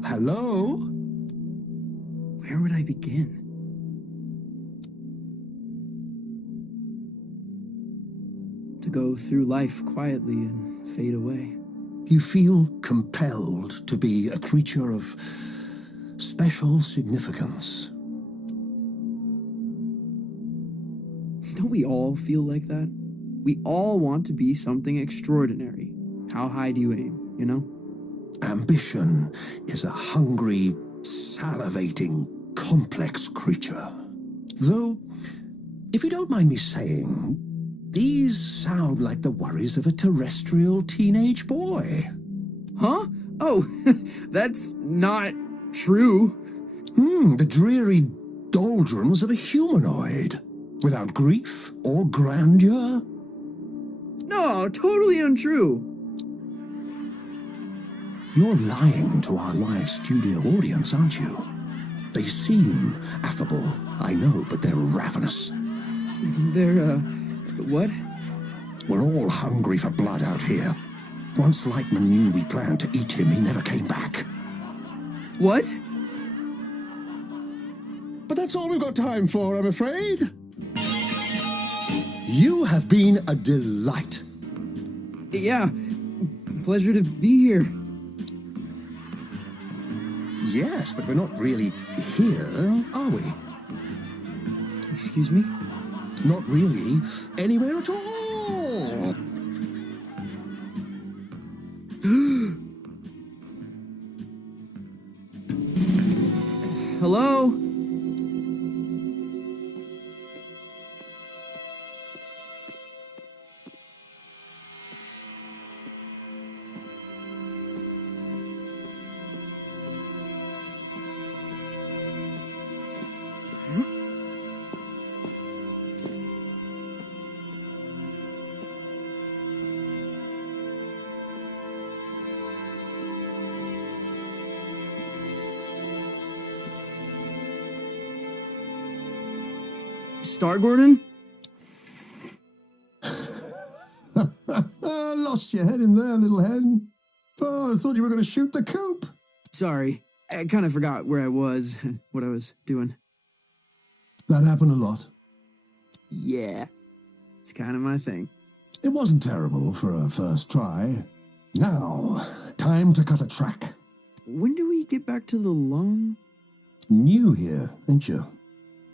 Hello? Where would I begin? To go through life quietly and fade away. You feel compelled to be a creature of special significance. Don't we all feel like that? We all want to be something extraordinary. How high do you aim, you know? Ambition is a hungry, salivating, complex creature. Though, if you don't mind me saying, these sound like the worries of a terrestrial teenage boy. Huh? Oh, that's not true. The dreary doldrums of a humanoid, without grief or grandeur. No, totally untrue. You're lying to our live studio audience, aren't you? They seem affable, I know, but they're ravenous. They're, what? We're all hungry for blood out here. Once Lightman knew we planned to eat him, he never came back. What? But that's all we've got time for, I'm afraid. You have been a delight. Yeah, pleasure to be here. Yes, but we're not really here, are we? Excuse me? Not really anywhere at all. Hello? Star Gordon? Lost your head in there, little hen. Oh, I thought you were going to shoot the coop. Sorry, I kind of forgot where I was, what I was doing. That happened a lot. Yeah, it's kind of my thing. It wasn't terrible for a first try. Now, time to cut a track. When do we get back to the lawn? New here, ain't you?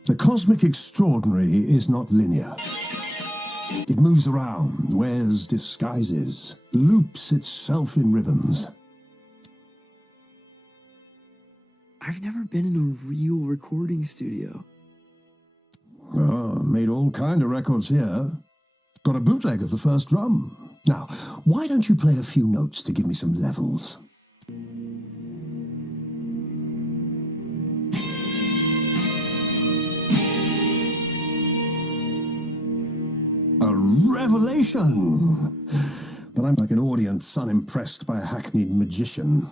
The cosmic extraordinary is not linear. It moves around, wears disguises, loops itself in ribbons. I've never been in a real recording studio. Oh, made all kind of records here. Got a bootleg of the first drum. Now, why don't you play a few notes to give me some levels? A revelation! But I'm like an audience unimpressed by a hackneyed magician.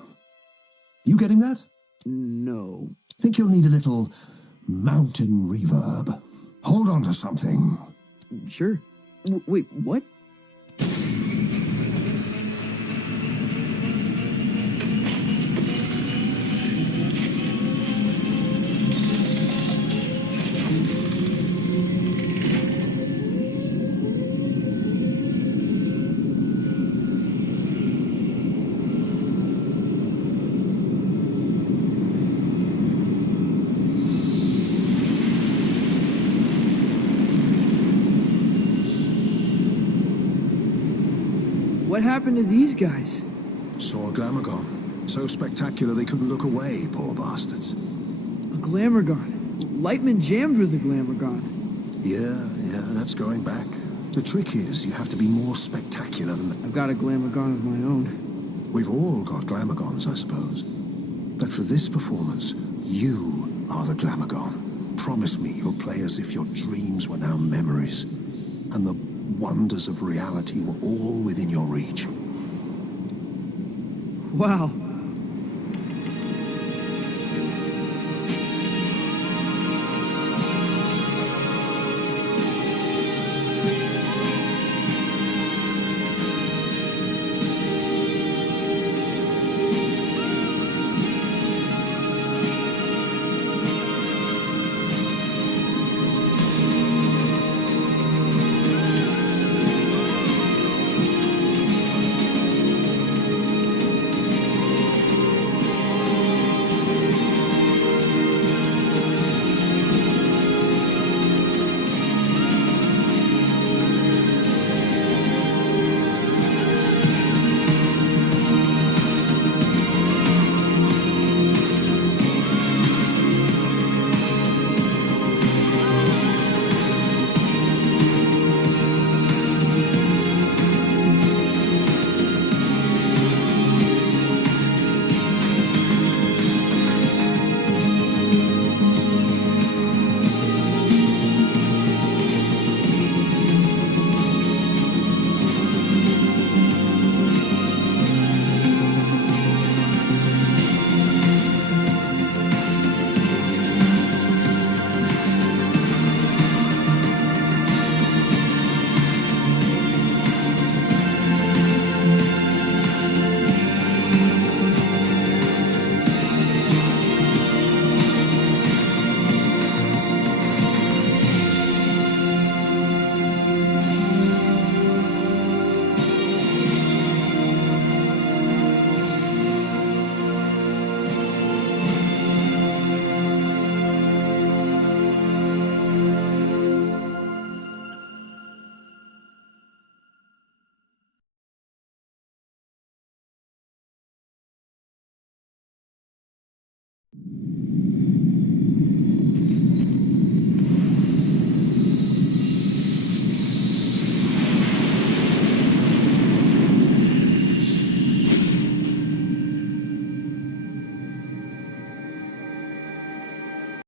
You getting that? No. Think you'll need a little mountain reverb. Hold on to something. Sure. Wait, what? What happened to these guys? Saw a Glamogon. So spectacular they couldn't look away, poor bastards. A Glamogon. Lightman jammed with a Glamogon. Yeah, that's going back. The trick is you have to be more spectacular than I've got a Glamogon of my own. We've all got Glamagons, I suppose. But for this performance, you are the Glamagon. Promise me you'll play as if your dreams were now memories, and the wonders of reality were all within your reach. Wow.